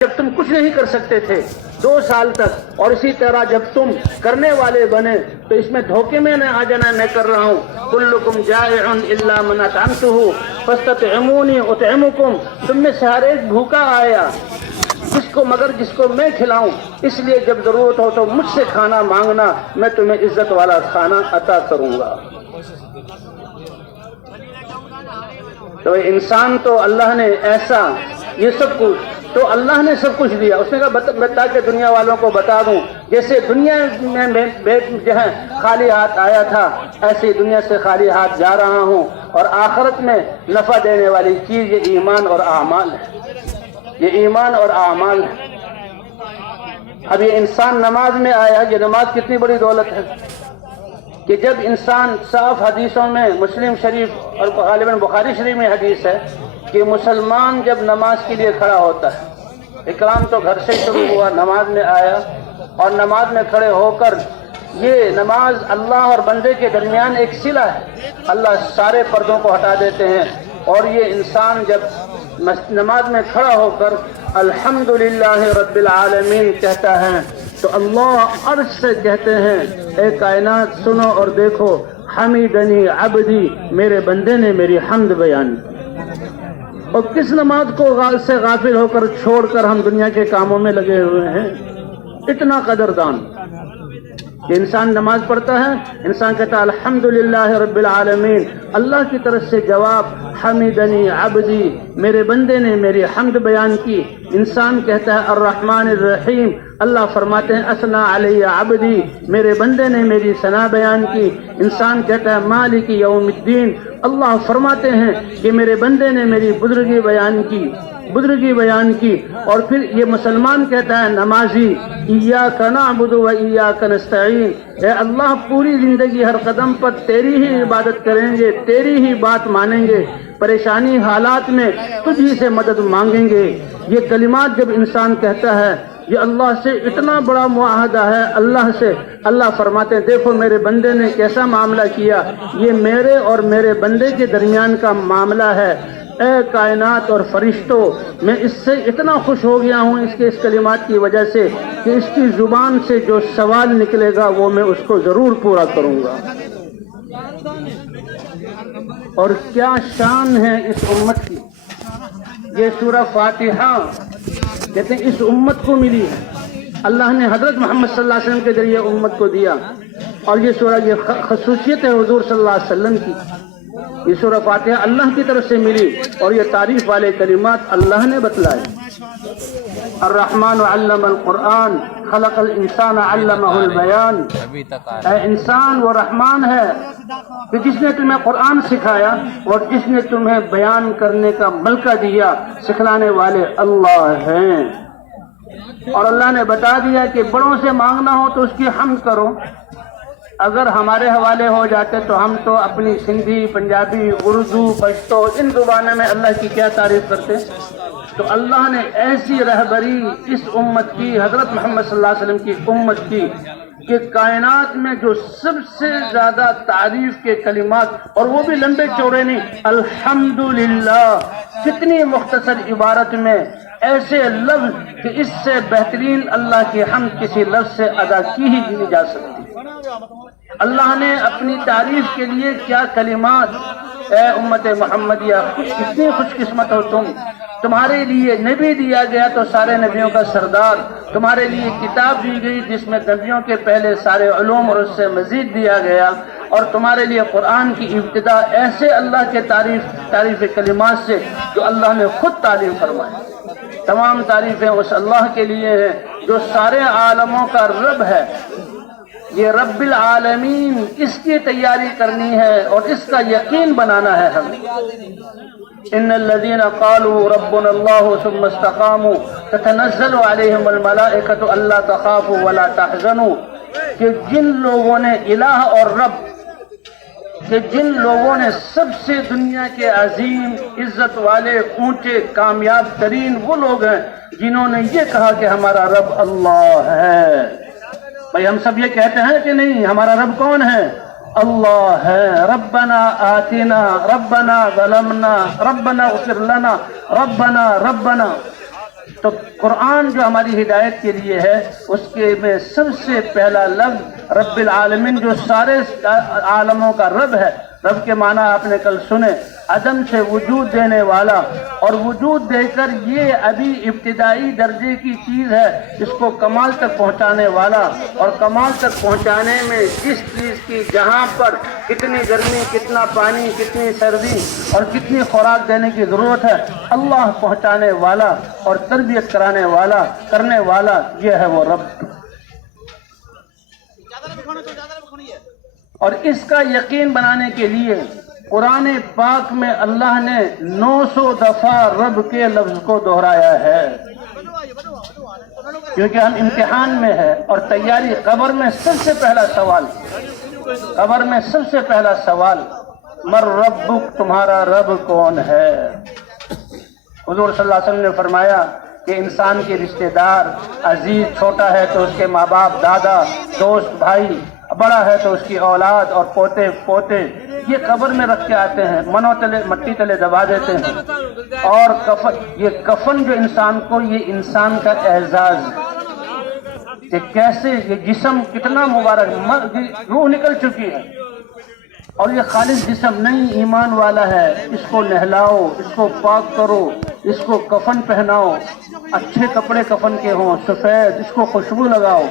جب تم کچھ نہیں کر سکتے تھے 2 سال تک، اور اسی طرح جب تم کرنے والے بنے تو اس میں دھوکے میں نہ آ جانا، میں کر رہا ہوں کلکم جائع الا من اطعمته فاستطعموني اطعمكم، تم میں سے ہر ایک بھوکا آیا جس کو میں کھلاؤں، اس لیے جب ضرورت ہو تو مجھ سے کھانا مانگنا، میں تمہیں عزت والا کھانا عطا کروں گا۔ تو انسان تو اللہ نے ایسا، یہ سب کچھ تو اللہ نے سب کچھ دیا، اس نے کہا بتا کے دنیا والوں کو بتا دوں، جیسے دنیا میں جو ہے خالی ہاتھ آیا تھا، ایسے دنیا سے خالی ہاتھ جا رہا ہوں، اور آخرت میں نفع دینے والی چیز یہ ایمان اور اعمال ہے، یہ ایمان اور اعمال ہے۔ اب یہ انسان نماز میں آیا، یہ نماز کتنی بڑی دولت ہے کہ جب انسان، صاف حدیثوں میں مسلم شریف اور غالباً بخاری شریف میں حدیث ہے کہ مسلمان جب نماز کے لیے کھڑا ہوتا ہے، اقامہ تو گھر سے شروع ہوا، نماز میں آیا اور نماز میں کھڑے ہو کر، یہ نماز اللہ اور بندے کے درمیان ایک صلہ ہے، اللہ سارے پردوں کو ہٹا دیتے ہیں، اور یہ انسان جب نماز میں کھڑا ہو کر الحمدللہ رب العالمین کہتا ہے تو اللہ عرش سے کہتے ہیں اے کائنات سنو اور دیکھو، حمیدنی عبدی، میرے بندے نے میری حمد بیان کی۔ اور کس نماز کو سے غافل ہو کر چھوڑ کر ہم دنیا کے کاموں میں لگے ہوئے ہیں، اتنا قدردان کہ انسان نماز پڑھتا ہے، انسان کہتا ہے الحمدللہ رب العالمین، اللہ کی طرف سے جواب حمیدنی عبدی، میرے بندے نے میری حمد بیان کی۔ انسان کہتا ہے الرحمن الرحیم، اللہ فرماتے ہیں اثنا علی عبدی، میرے بندے نے میری ثنا بیان کی۔ انسان کہتا ہے مالک یوم الدین، اللہ فرماتے ہیں کہ میرے بندے نے میری بزرگی بیان کی۔ اور پھر یہ مسلمان کہتا ہے نمازی ایاک نعبد و ایاک نستعین، اے اللہ پوری زندگی ہر قدم پر تیری ہی عبادت کریں گے، تیری ہی بات مانیں گے، پریشانی حالات میں تجھی سے مدد مانگیں گے۔ یہ کلمات جب انسان کہتا ہے، یہ اللہ سے اتنا بڑا معاہدہ ہے اللہ سے۔ اللہ فرماتے ہیں دیکھو میرے بندے نے کیسا معاملہ کیا، یہ میرے اور میرے بندے کے درمیان کا معاملہ ہے۔ اے کائنات اور فرشتوں، میں اس سے اتنا خوش ہو گیا ہوں اس کلمات کی وجہ سے کہ اس کی زبان سے جو سوال نکلے گا وہ میں اس کو ضرور پورا کروں گا۔ اور کیا شان ہے اس امت کی، یہ سورہ فاتحہ کہتے ہیں اس امت کو ملی ہے، اللہ نے حضرت محمد صلی اللہ علیہ وسلم کے ذریعے امت کو دیا، اور یہ سورہ یہ خصوصیت ہے حضور صلی اللہ علیہ وسلم کی۔ یہ سورہ فاتحہ اللہ کی طرف سے ملی، اور یہ تعریف والے کلمات اللہ نے بتلائے۔ الرحمن علم القرآن خلق الانسان علمہ البیان، اے انسان وہ رحمان ہے کہ جس نے تمہیں قرآن سکھایا اور جس نے تمہیں بیان کرنے کا ملکہ دیا، سکھلانے والے اللہ ہیں۔ اور اللہ نے بتا دیا کہ بڑوں سے مانگنا ہو تو اس کی حمد کرو۔ اگر ہمارے حوالے ہو جاتے تو ہم تو اپنی سندھی، پنجابی، اردو، پشتو ان زبانوں میں اللہ کی کیا تعریف کرتے۔ تو اللہ نے ایسی رہبری اس امت کی، حضرت محمد صلی اللہ علیہ وسلم کی امت کی، کہ کائنات میں جو سب سے زیادہ تعریف کے کلمات، اور وہ بھی لمبے چوڑے نہیں، الحمدللہ، کتنی مختصر عبارت میں ایسے لفظ کہ اس سے بہترین اللہ کی حمد کسی لفظ سے ادا کی ہی نہیں جا سکتی۔ اللہ نے اپنی تعریف کے لیے کیا کلمات، اے امت محمدیہ کتنی خوش قسمت ہو تم، تمہارے لیے نبی دیا گیا تو سارے نبیوں کا سردار، تمہارے لیے کتاب دی گئی جس میں نبیوں کے پہلے سارے علوم اور اس سے مزید دیا گیا، اور تمہارے لیے قرآن کی ابتدا ایسے اللہ کے تعریف کلمات سے جو اللہ نے خود تعریف فرمائی۔ تمام تعریفیں اس اللہ کے لیے ہیں جو سارے عالموں کا رب ہے، یہ رب العالمین، اس کی تیاری کرنی ہے اور اس کا یقین بنانا ہے ہمیں۔ ان الذين قالوا ربنا الله ثم استقاموا تتنزل عليهم الملائكة الا تخافوا ولا تحزنوا، کہ جن لوگوں نے الہ اور رب، کہ جن لوگوں نے سب سے دنیا کے عظیم، عزت والے، اونچے، کامیاب ترین وہ لوگ ہیں جنہوں نے یہ کہا کہ ہمارا رب اللہ ہے۔ بھائی ہم سب یہ کہتے ہیں کہ نہیں، ہمارا رب کون ہے؟ اللہ ہے۔ ربنا آتنا، ربنا ظلمنا، ربنا اغفر لنا، ربنا۔ تو قرآن جو ہماری ہدایت کے لیے ہے، اس کے میں سب سے پہلا لفظ رب العالمین، جو سارے عالموں کا رب ہے. رب کے معنی آپ نے کل سنے، عدم سے وجود دینے والا، اور وجود دے کر یہ ابھی ابتدائی درجے کی چیز ہے، اس کو کمال تک پہنچانے والا. اور کمال تک پہنچانے میں جس چیز کی جہاں پر کتنی گرمی، کتنا پانی، کتنی سردی اور کتنی خوراک دینے کی ضرورت ہے، اللہ پہنچانے والا اور تربیت کرانے والا، کرنے والا، یہ ہے وہ رب. اور اس کا یقین بنانے کے لیے قرآن پاک میں اللہ نے 900 دفعہ رب کے لفظ کو دہرایا ہے، کیونکہ ہم امتحان میں ہے. اور تیاری، قبر میں سب سے پہلا سوال مر ربک، تمہارا رب کون ہے. حضور صلی اللہ علیہ وسلم نے فرمایا کہ انسان کے رشتہ دار، عزیز چھوٹا ہے تو اس کے ماں باپ، دادا، دوست، بھائی، بڑا ہے تو اس کی اولاد اور پوتے یہ قبر میں رکھ کے آتے ہیں، منو تلے، مٹی تلے دبا دیتے ہیں. اور کفن جو انسان کو، یہ انسان کا اعزاز کہ کیسے یہ جسم کتنا مبارک، روح نکل چکی ہے اور یہ خالص جسم نہیں، ایمان والا ہے، اس کو نہلاؤ، اس کو پاک کرو، اس کو کفن پہناؤ، اچھے کپڑے کفن کے ہوں، سفید، اس کو خوشبو لگاؤ.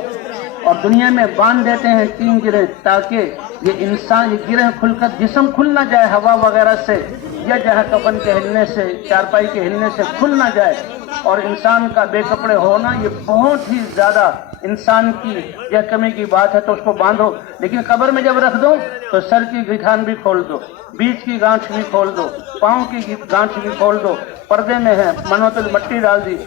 اور دنیا میں باندھ دیتے ہیں 3 گرہ، تاکہ یہ انسان، یہ گرہ کھل کر جسم کھل نہ جائے ہوا وغیرہ سے، یا جہاں کفن کے ہلنے سے، چارپائی کے ہلنے سے کھل نہ جائے. اور انسان کا بے کپڑے ہونا یہ بہت ہی زیادہ انسان کی یہ کمی کی بات ہے، تو اس کو باندھو. لیکن قبر میں جب رکھ دو تو سر کی گٹھان بھی کھول دو، بیچ کی گانٹھ بھی کھول دو، پاؤں کی گانٹھ بھی کھول دو، پردے میں ہے، منو تل مٹی ڈال دی.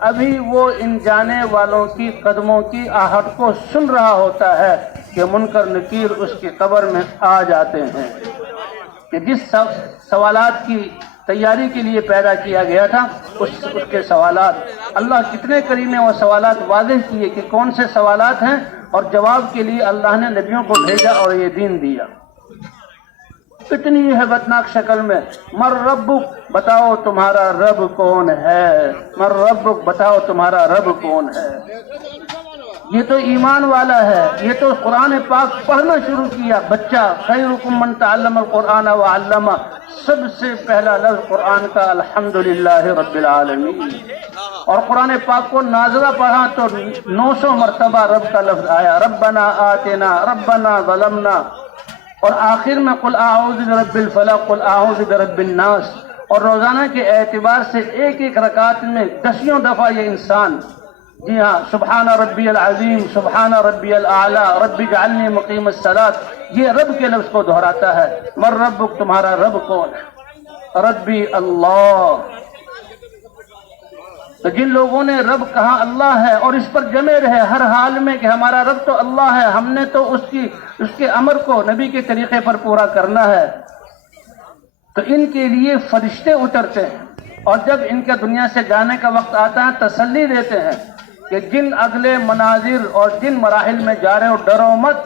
ابھی وہ ان جانے والوں کی قدموں کی آہٹ کو سن رہا ہوتا ہے کہ منکر نکیر اس کی قبر میں آ جاتے ہیں. کہ جس سوالات کی تیاری کے لیے پیدا کیا گیا تھا، اس کے سوالات، اللہ کتنے کریم ہیں، وہ سوالات واضح کیے کہ کون سے سوالات ہیں، اور جواب کے لیے اللہ نے نبیوں کو بھیجا اور یہ دین دیا. اتنی ہیبتناک شکل میں، مر ربک، بتاؤ تمہارا رب کون ہے، مر ربک، بتاؤ تمہارا رب کون ہے. یہ تو ایمان والا ہے، یہ تو قرآن پاک پڑھنا شروع کیا بچہ. خیرکم من تعلم القرآن وعلمہ، سب سے پہلا لفظ قرآن کا الحمدللہ رب العالمین. اور قرآن پاک کو نازلہ پڑھا تو 900 مرتبہ رب کا لفظ آیا، ربنا آتنا، ربنا ظلمنا. اور آخر میں قل اعوذ برب الفلق، قل اعوذ برب الناس. اور روزانہ کے اعتبار سے ایک رکعت میں 10 دفعہ یہ انسان، جی ہاں، سبحان ربی العظیم، سبحان ربی الاعلی، رب اجعلنی مقیم الصلاۃ، یہ رب کے لفظ کو دہراتا ہے. مر ربک، تمہارا رب کون ہے، ربی اللہ. تو جن لوگوں نے رب کہا اللہ ہے اور اس پر جمے رہے ہر حال میں کہ ہمارا رب تو اللہ ہے، ہم نے تو اس کے امر کو نبی کے طریقے پر پورا کرنا ہے، تو ان کے لیے فرشتے اترتے ہیں. اور جب ان کے دنیا سے جانے کا وقت آتا ہے، تسلی دیتے ہیں کہ جن اگلے مناظر اور جن مراحل میں جا رہے ہو، ڈرو مت،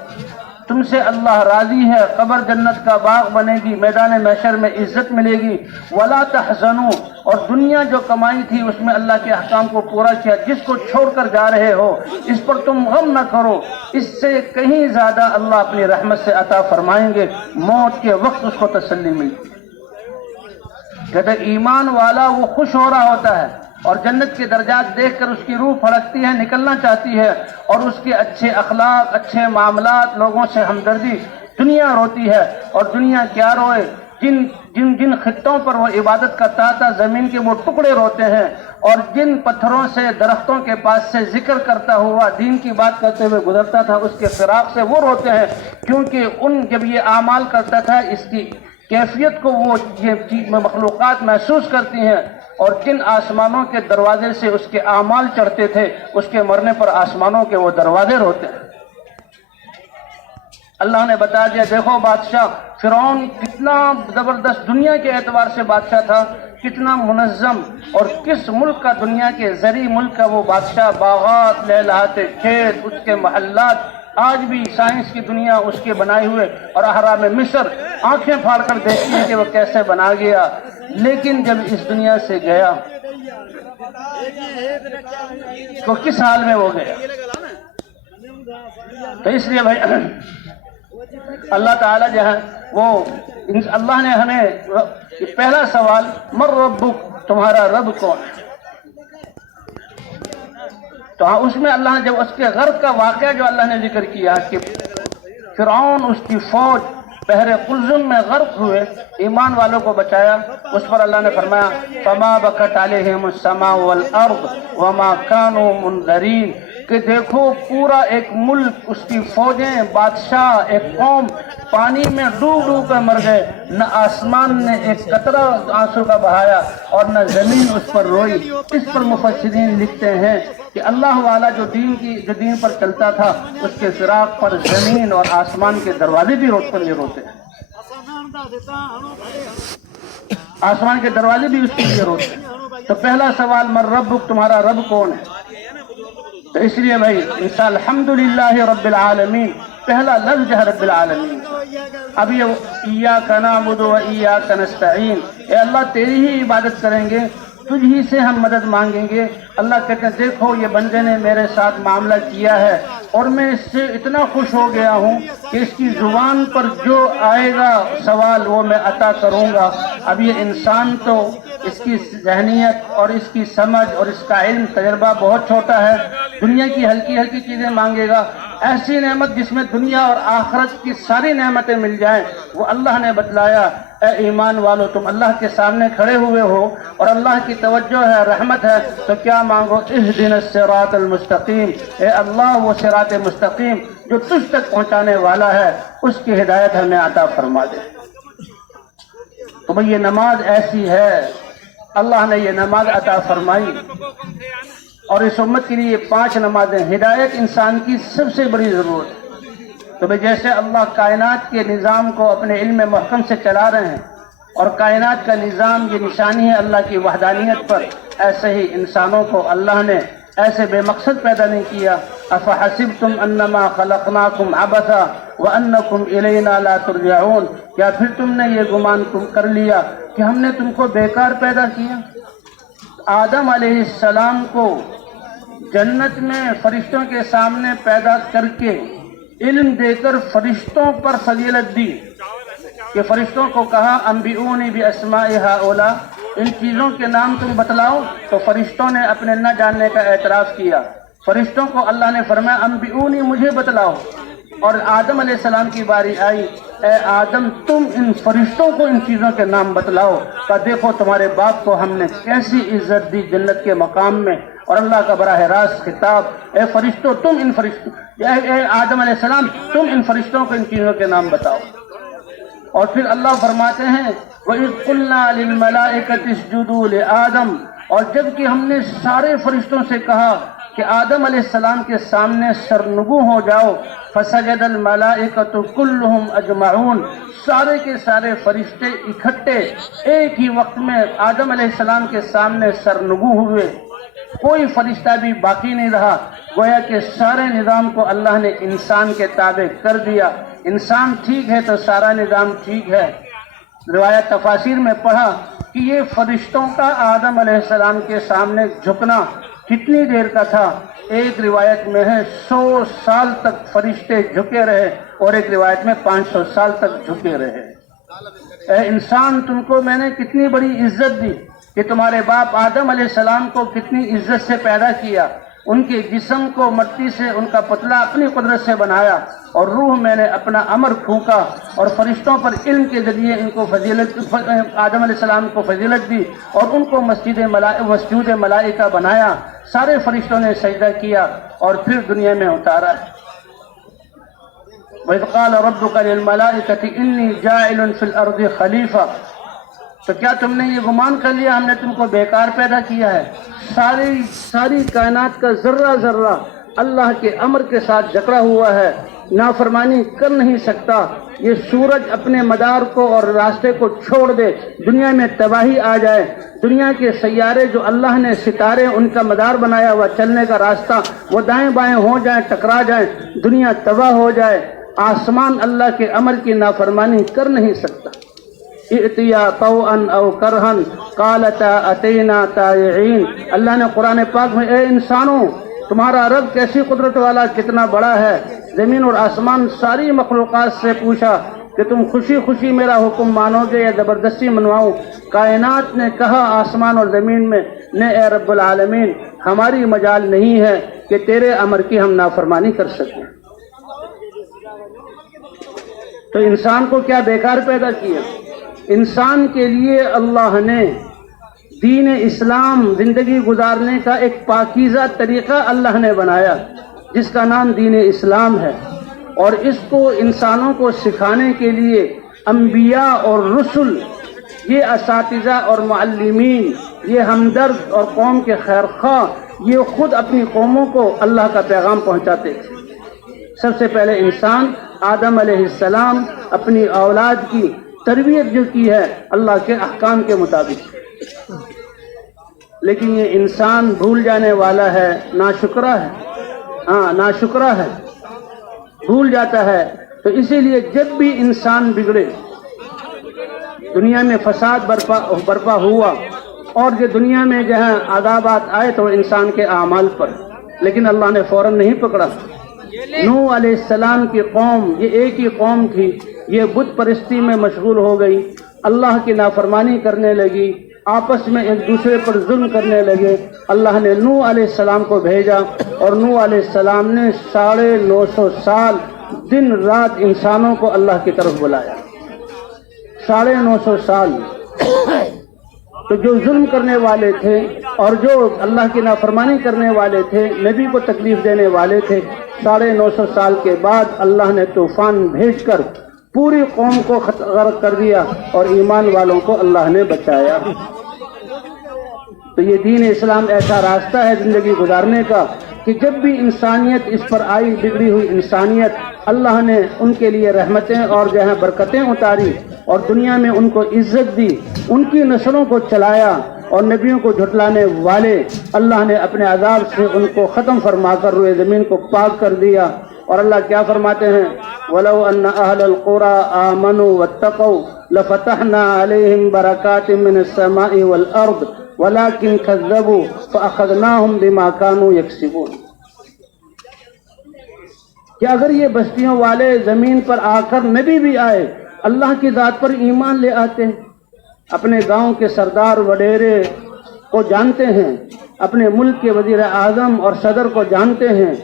تم سے اللہ راضی ہے، قبر جنت کا باغ بنے گی، میدان محشر میں عزت ملے گی. ولا تحزنوا، اور دنیا جو کمائی تھی اس میں اللہ کے احکام کو پورا کیا، جس کو چھوڑ کر جا رہے ہو اس پر تم غم نہ کرو، اس سے کہیں زیادہ اللہ اپنی رحمت سے عطا فرمائیں گے. موت کے وقت اس کو تسلی ملتی ہے. کہتے ایمان والا وہ خوش ہو رہا ہوتا ہے اور جنت کے درجات دیکھ کر اس کی روح پھڑکتی ہے، نکلنا چاہتی ہے، اور اس کے اچھے اخلاق، اچھے معاملات، لوگوں سے ہمدردی. دنیا روتی ہے، اور دنیا کیا روئے، جن خطوں پر وہ عبادت کرتا تھا، زمین کے وہ ٹکڑے روتے ہیں. اور جن پتھروں سے، درختوں کے پاس سے ذکر کرتا ہوا، دین کی بات کرتے ہوئے گزرتا تھا، اس کے فراق سے وہ روتے ہیں، کیونکہ جب یہ اعمال کرتا تھا اس کی کیفیت کو وہ یہ مخلوقات محسوس کرتی ہیں. اور جن آسمانوں کے دروازے سے اس کے اعمال چڑھتے تھے، اس کے مرنے پر آسمانوں کے وہ دروازے روتے ہیں. اللہ نے بتا دیا، دیکھو بادشاہ فرعون کتنا زبردست دنیا کے اعتبار سے بادشاہ تھا، کتنا منظم، اور کس ملک کا، دنیا کے زرعی ملک کا وہ بادشاہ، باغات، لہلہاتے کھیت، اس کے محلات. آج بھی سائنس کی دنیا اس کے بنائے ہوئے اور اہرام مصر آنکھیں پھاڑ کر دیکھتی ہے کہ وہ کیسے بنا گیا. لیکن جب اس دنیا سے گیا تو کس حال میں وہ گیا؟ تو اس لیے بھائی اللہ تعالیٰ جو ہے وہ اللہ نے ہمیں پہلا سوال مر ربک، تمہارا رب کون ہے؟ تو اس میں اللہ نے جب اس کے غرق کا واقعہ جو اللہ نے ذکر کیا کہ فرعون اس کی فوج بحر قلزم میں غرق ہوئے، ایمان والوں کو بچایا، اس پر اللہ نے فرمایا فما بکت علیہم السماء والارض وما كانوا منذرین، کہ دیکھو پورا ایک ملک، اس کی فوجیں، بادشاہ، ایک قوم پانی میں ڈوب ڈوب کر مر گئے، نہ آسمان نے ایک قطرہ آنسو کا بہایا اور نہ زمین اس پر روئی۔ اس پر مفسرین لکھتے ہیں کہ اللہ والا جو دین پر چلتا تھا، اس کے فراق پر زمین اور آسمان کے دروازے بھی روتے ہیں، آسمان کے دروازے بھی اس کے لیے روتے ہیں۔ تو پہلا سوال مر ربک، تمہارا رب کون ہے؟ تو اس لیے بھائی انشاء الحمدللہ رب العالمین پہلا لفظ ہے رب العالمین۔ اب یہ ایاک نعبد و ایاک نستعین، اے اللہ تیری ہی عبادت کریں گے، تجھ ہی سے ہم مدد مانگیں گے۔ اللہ کہتے ہیں دیکھو یہ بندے نے میرے ساتھ معاملہ کیا ہے اور میں اس سے اتنا خوش ہو گیا ہوں کہ اس کی زبان پر جو آئے گا سوال وہ میں عطا کروں گا۔ اب یہ انسان تو اس کی ذہنیت اور اس کی سمجھ اور اس کا علم تجربہ بہت چھوٹا ہے، دنیا کی ہلکی ہلکی چیزیں مانگے گا۔ ایسی نعمت جس میں دنیا اور آخرت کی ساری نعمتیں مل جائیں، وہ اللہ نے بتلایا اے ایمان والو تم اللہ کے سامنے کھڑے ہوئے ہو اور اللہ کی توجہ ہے، رحمت ہے، تو کیا مانگو اہدنا الصراط المستقیم، اے اللہ وہ صراط مستقیم جو تجھ تک پہنچانے والا ہے اس کی ہدایت ہمیں عطا فرما دے۔ تو بھئی یہ نماز ایسی ہے، اللہ نے یہ نماز عطا فرمائی اور اس امت کے لیے 5 نمازیں، ہدایت انسان کی سب سے بڑی ضرورت ہے۔ تو بھئی جیسے اللہ کائنات کے نظام کو اپنے علم محکم سے چلا رہے ہیں اور کائنات کا نظام یہ نشانی ہے اللہ کی وحدانیت پر، ایسے ہی انسانوں کو اللہ نے ایسے بے مقصد پیدا نہیں کیا۔ افحسبتم انما خلقناکم عبثا وانکم الینا لا ترجعون، کیا پھر تم نے یہ گمان کر لیا کہ ہم نے تم کو بیکار پیدا کیا؟ آدم علیہ السلام کو جنت میں فرشتوں کے سامنے پیدا کر کے علم دے کر فرشتوں پر فضیلت دی کہ فرشتوں کو کہا انبئونی باسماء ہؤلاء، ان چیزوں کے نام تم بتلاؤ، تو فرشتوں نے اپنے نہ جاننے کا اعتراف کیا۔ فرشتوں کو اللہ نے فرمایا انبئونی، مجھے بتلاؤ، اور آدم علیہ السلام کی باری آئی اے آدم تم ان فرشتوں کو ان چیزوں کے نام بتلاؤ۔ کہ دیکھو تمہارے باپ کو ہم نے کیسی عزت دی جنت کے مقام میں، اور اللہ کا براہ راست خطاب اے فرشتوں تم ان فرشتوں، اے آدم علیہ السلام تم ان فرشتوں کو ان چیزوں کے نام بتاؤ۔ اور پھر اللہ فرماتے ہیں وَإِذْ قُلْنَا لِلْمَلَائِكَةِ اسْجُدُوا لِآدَمَ، اور جب کہ ہم نے سارے فرشتوں سے کہا کہ آدم علیہ السلام کے سامنے سرنگو ہو جاؤ، فَسَجَدَ الْمَلَائِكَةُ كُلُّهُمْ أَجْمَعُونَ، سارے کے سارے فرشتے اکٹھے ایک ہی وقت میں آدم علیہ السلام کے سامنے سرنگو ہوئے، کوئی فرشتہ بھی باقی نہیں رہا، گویا کہ سارے نظام کو اللہ نے انسان کے تابع کر دیا۔ انسان ٹھیک ہے تو سارا نظام ٹھیک ہے۔ روایت تفاسیر میں پڑھا کہ یہ فرشتوں کا آدم علیہ السلام کے سامنے جھکنا کتنی دیر کا تھا؟ ایک روایت میں ہے 100 سال تک فرشتے جھکے رہے، اور ایک روایت میں 500 سال تک جھکے رہے۔ اے انسان تم کو میں نے کتنی بڑی عزت دی کہ تمہارے باپ آدم علیہ السلام کو کتنی عزت سے پیدا کیا، ان کے جسم کو مٹی سے ان کا پتلا اپنی قدرت سے بنایا، اور روح میں نے اپنا امر پھونکا، اور فرشتوں پر علم کے ذریعے ان کو فضیلت، آدم علیہ السلام کو فضیلت دی، اور ان کو مسجود ملائکہ بنایا، سارے فرشتوں نے سجدہ کیا اور پھر دنیا میں اتارا۔ وَإِذْ قَالَ رَبُّكَ لِلْمَلَائِكَةِ إِنِّي جَاعِلٌ فِي الْأَرْضِ خَلِيفَةً، تو کیا تم نے یہ گمان کر لیا ہم نے تم کو بیکار پیدا کیا ہے؟ ساری کائنات کا ذرہ ذرہ اللہ کے امر کے ساتھ جکڑا ہوا ہے، نافرمانی کر نہیں سکتا۔ یہ سورج اپنے مدار کو اور راستے کو چھوڑ دے، دنیا میں تباہی آ جائے، دنیا کے سیارے جو اللہ نے ستارے ان کا مدار بنایا ہوا چلنے کا راستہ، وہ دائیں بائیں ہو جائیں، ٹکرا جائیں، دنیا تباہ ہو جائے، آسمان اللہ کے امر کی نافرمانی کر نہیں سکتا۔ ائتیا طوعا او کرہا قالتا اتینا طائعین۔ اللہ نے قرآن پاک میں اے انسانوں تمہارا رب کیسی قدرت والا کتنا بڑا ہے، زمین اور آسمان ساری مخلوقات سے پوچھا کہ تم خوشی خوشی میرا حکم مانو گے یا زبردستی منواؤں؟ کائنات نے کہا آسمان اور زمین میں نے اے رب العالمین ہماری مجال نہیں ہے کہ تیرے امر کی ہم نافرمانی کر سکیں۔ تو انسان کو کیا بیکار پیدا کیا؟ انسان کے لیے اللہ نے دین اسلام زندگی گزارنے کا ایک پاکیزہ طریقہ اللہ نے بنایا جس کا نام دین اسلام ہے، اور اس کو انسانوں کو سکھانے کے لیے انبیاء اور رسل، یہ اساتذہ اور معلمین، یہ ہمدرد اور قوم کے خیر خواہ، یہ خود اپنی قوموں کو اللہ کا پیغام پہنچاتے تھے۔ سب سے پہلے انسان آدم علیہ السلام اپنی اولاد کی تربیت جو کی ہے اللہ کے احکام کے مطابق، لیکن یہ انسان بھول جانے والا ہے، ناشکرا ہے، ناشکرا ہے، بھول جاتا ہے۔ تو اسی لیے جب بھی انسان بگڑے، دنیا میں فساد برپا ہوا، اور یہ دنیا میں جہاں عذابات آئے تو انسان کے اعمال پر، لیکن اللہ نے فوراً نہیں پکڑا۔ نوح علیہ السلام کی قوم یہ ایک ہی قوم تھی، یہ بت پرستی میں مشغول ہو گئی، اللہ کی نافرمانی کرنے لگی، آپس میں ایک دوسرے پر ظلم کرنے لگے۔ اللہ نے نوح علیہ السلام کو بھیجا، اور نوح علیہ السلام نے 950 سال دن رات انسانوں کو اللہ کی طرف بلایا۔ 950 سال تو جو ظلم کرنے والے تھے اور جو اللہ کی نافرمانی کرنے والے تھے، نبی کو تکلیف دینے والے تھے، 950 سال کے بعد اللہ نے طوفان بھیج کر پوری قوم کو غرق کر دیا اور ایمان والوں کو اللہ نے بچایا۔ تو یہ دین اسلام ایسا راستہ ہے زندگی گزارنے کا کہ جب بھی انسانیت اس پر آئی، بگڑی ہوئی انسانیت، اللہ نے ان کے لیے رحمتیں اور جہاں برکتیں اتاری اور دنیا میں ان کو عزت دی، ان کی نسلوں کو چلایا، اور نبیوں کو جھٹلانے والے اللہ نے اپنے عذاب سے ان کو ختم فرما کر روئے زمین کو پاک کر دیا۔ اور اللہ کیا فرماتے ہیں؟ وَلَوْ أَنَّ أَهْلَ الْقُرَىٰ آمَنُوا وَاتَّقَوْا لَفَتَحْنَا عَلَيْهِمْ بَرَكَاتٍ مِّنَ السَّمَاءِ وَالْأَرْضِ وَلَٰكِن كَذَّبُوا فَأَخَذْنَاهُمْ بِمَا كَانُوا يَكْسِبُونَ۔ کہ اگر یہ بستیوں والے زمین پر آ کر نبی بھی آئے، اللہ کی ذات پر ایمان لے آتے ہیں، اپنے گاؤں کے سردار وڈیرے کو جانتے ہیں، اپنے ملک کے وزیر اعظم اور صدر کو جانتے ہیں،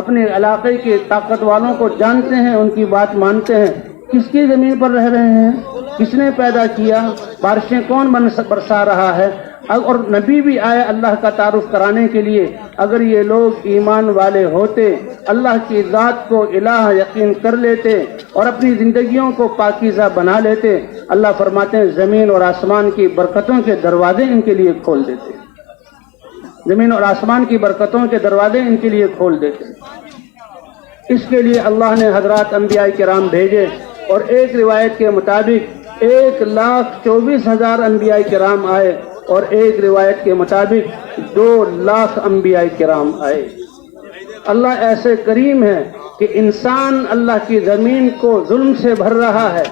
اپنے علاقے کے طاقت والوں کو جانتے ہیں، ان کی بات مانتے ہیں، کس کی زمین پر رہ رہے ہیں، کس نے پیدا کیا، بارشیں کون برسا رہا ہے، اور نبی بھی آئے اللہ کا تعارف کرانے کے لیے۔ اگر یہ لوگ ایمان والے ہوتے، اللہ کی ذات کو الہ یقین کر لیتے اور اپنی زندگیوں کو پاکیزہ بنا لیتے، اللہ فرماتے ہیں زمین اور آسمان کی برکتوں کے دروازے ان کے لیے کھول دیتے، زمین اور آسمان کی برکتوں کے دروازے ان کے لیے کھول دیتے۔ اس کے لیے اللہ نے حضرات انبیاء کرام بھیجے، اور ایک روایت کے مطابق 1,24,000 انبیاء کرام آئے، اور ایک روایت کے مطابق 2,00,000 انبیاء کرام آئے۔ اللہ ایسے کریم ہے کہ انسان اللہ کی زمین کو ظلم سے بھر رہا ہے،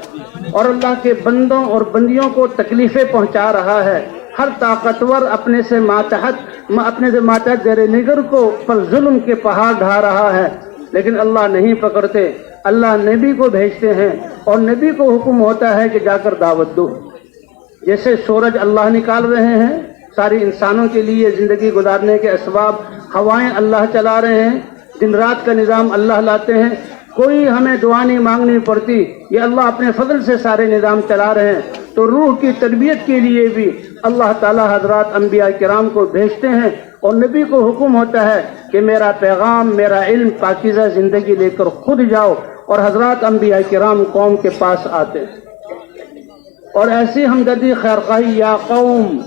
اور اللہ کے بندوں اور بندیوں کو تکلیفیں پہنچا رہا ہے۔ ہر طاقتور اپنے سے ماتحت زیر نگر کو پر ظلم کے پہاڑ ڈھا رہا ہے، لیکن اللہ نہیں پکڑتے۔ اللہ نبی کو بھیجتے ہیں، اور نبی کو حکم ہوتا ہے کہ جا کر دعوت دو۔ جیسے سورج اللہ نکال رہے ہیں ساری انسانوں کے لیے زندگی گزارنے کے اسباب، ہوائیں اللہ چلا رہے ہیں، دن رات کا نظام اللہ لاتے ہیں، کوئی ہمیں دعا نہیں مانگنی پڑتی، یہ اللہ اپنے فضل سے سارے نظام چلا رہے ہیں۔ تو روح کی تربیت کے لیے بھی اللہ تعالی حضرات انبیاء کرام کو بھیجتے ہیں، اور نبی کو حکم ہوتا ہے کہ میرا پیغام، میرا علم، پاکیزہ زندگی لے کر خود جاؤ، اور حضرات انبیاء کرام قوم کے پاس آتے ہیں، اور ایسی ہمدردی خیرخواہی، یا قوم،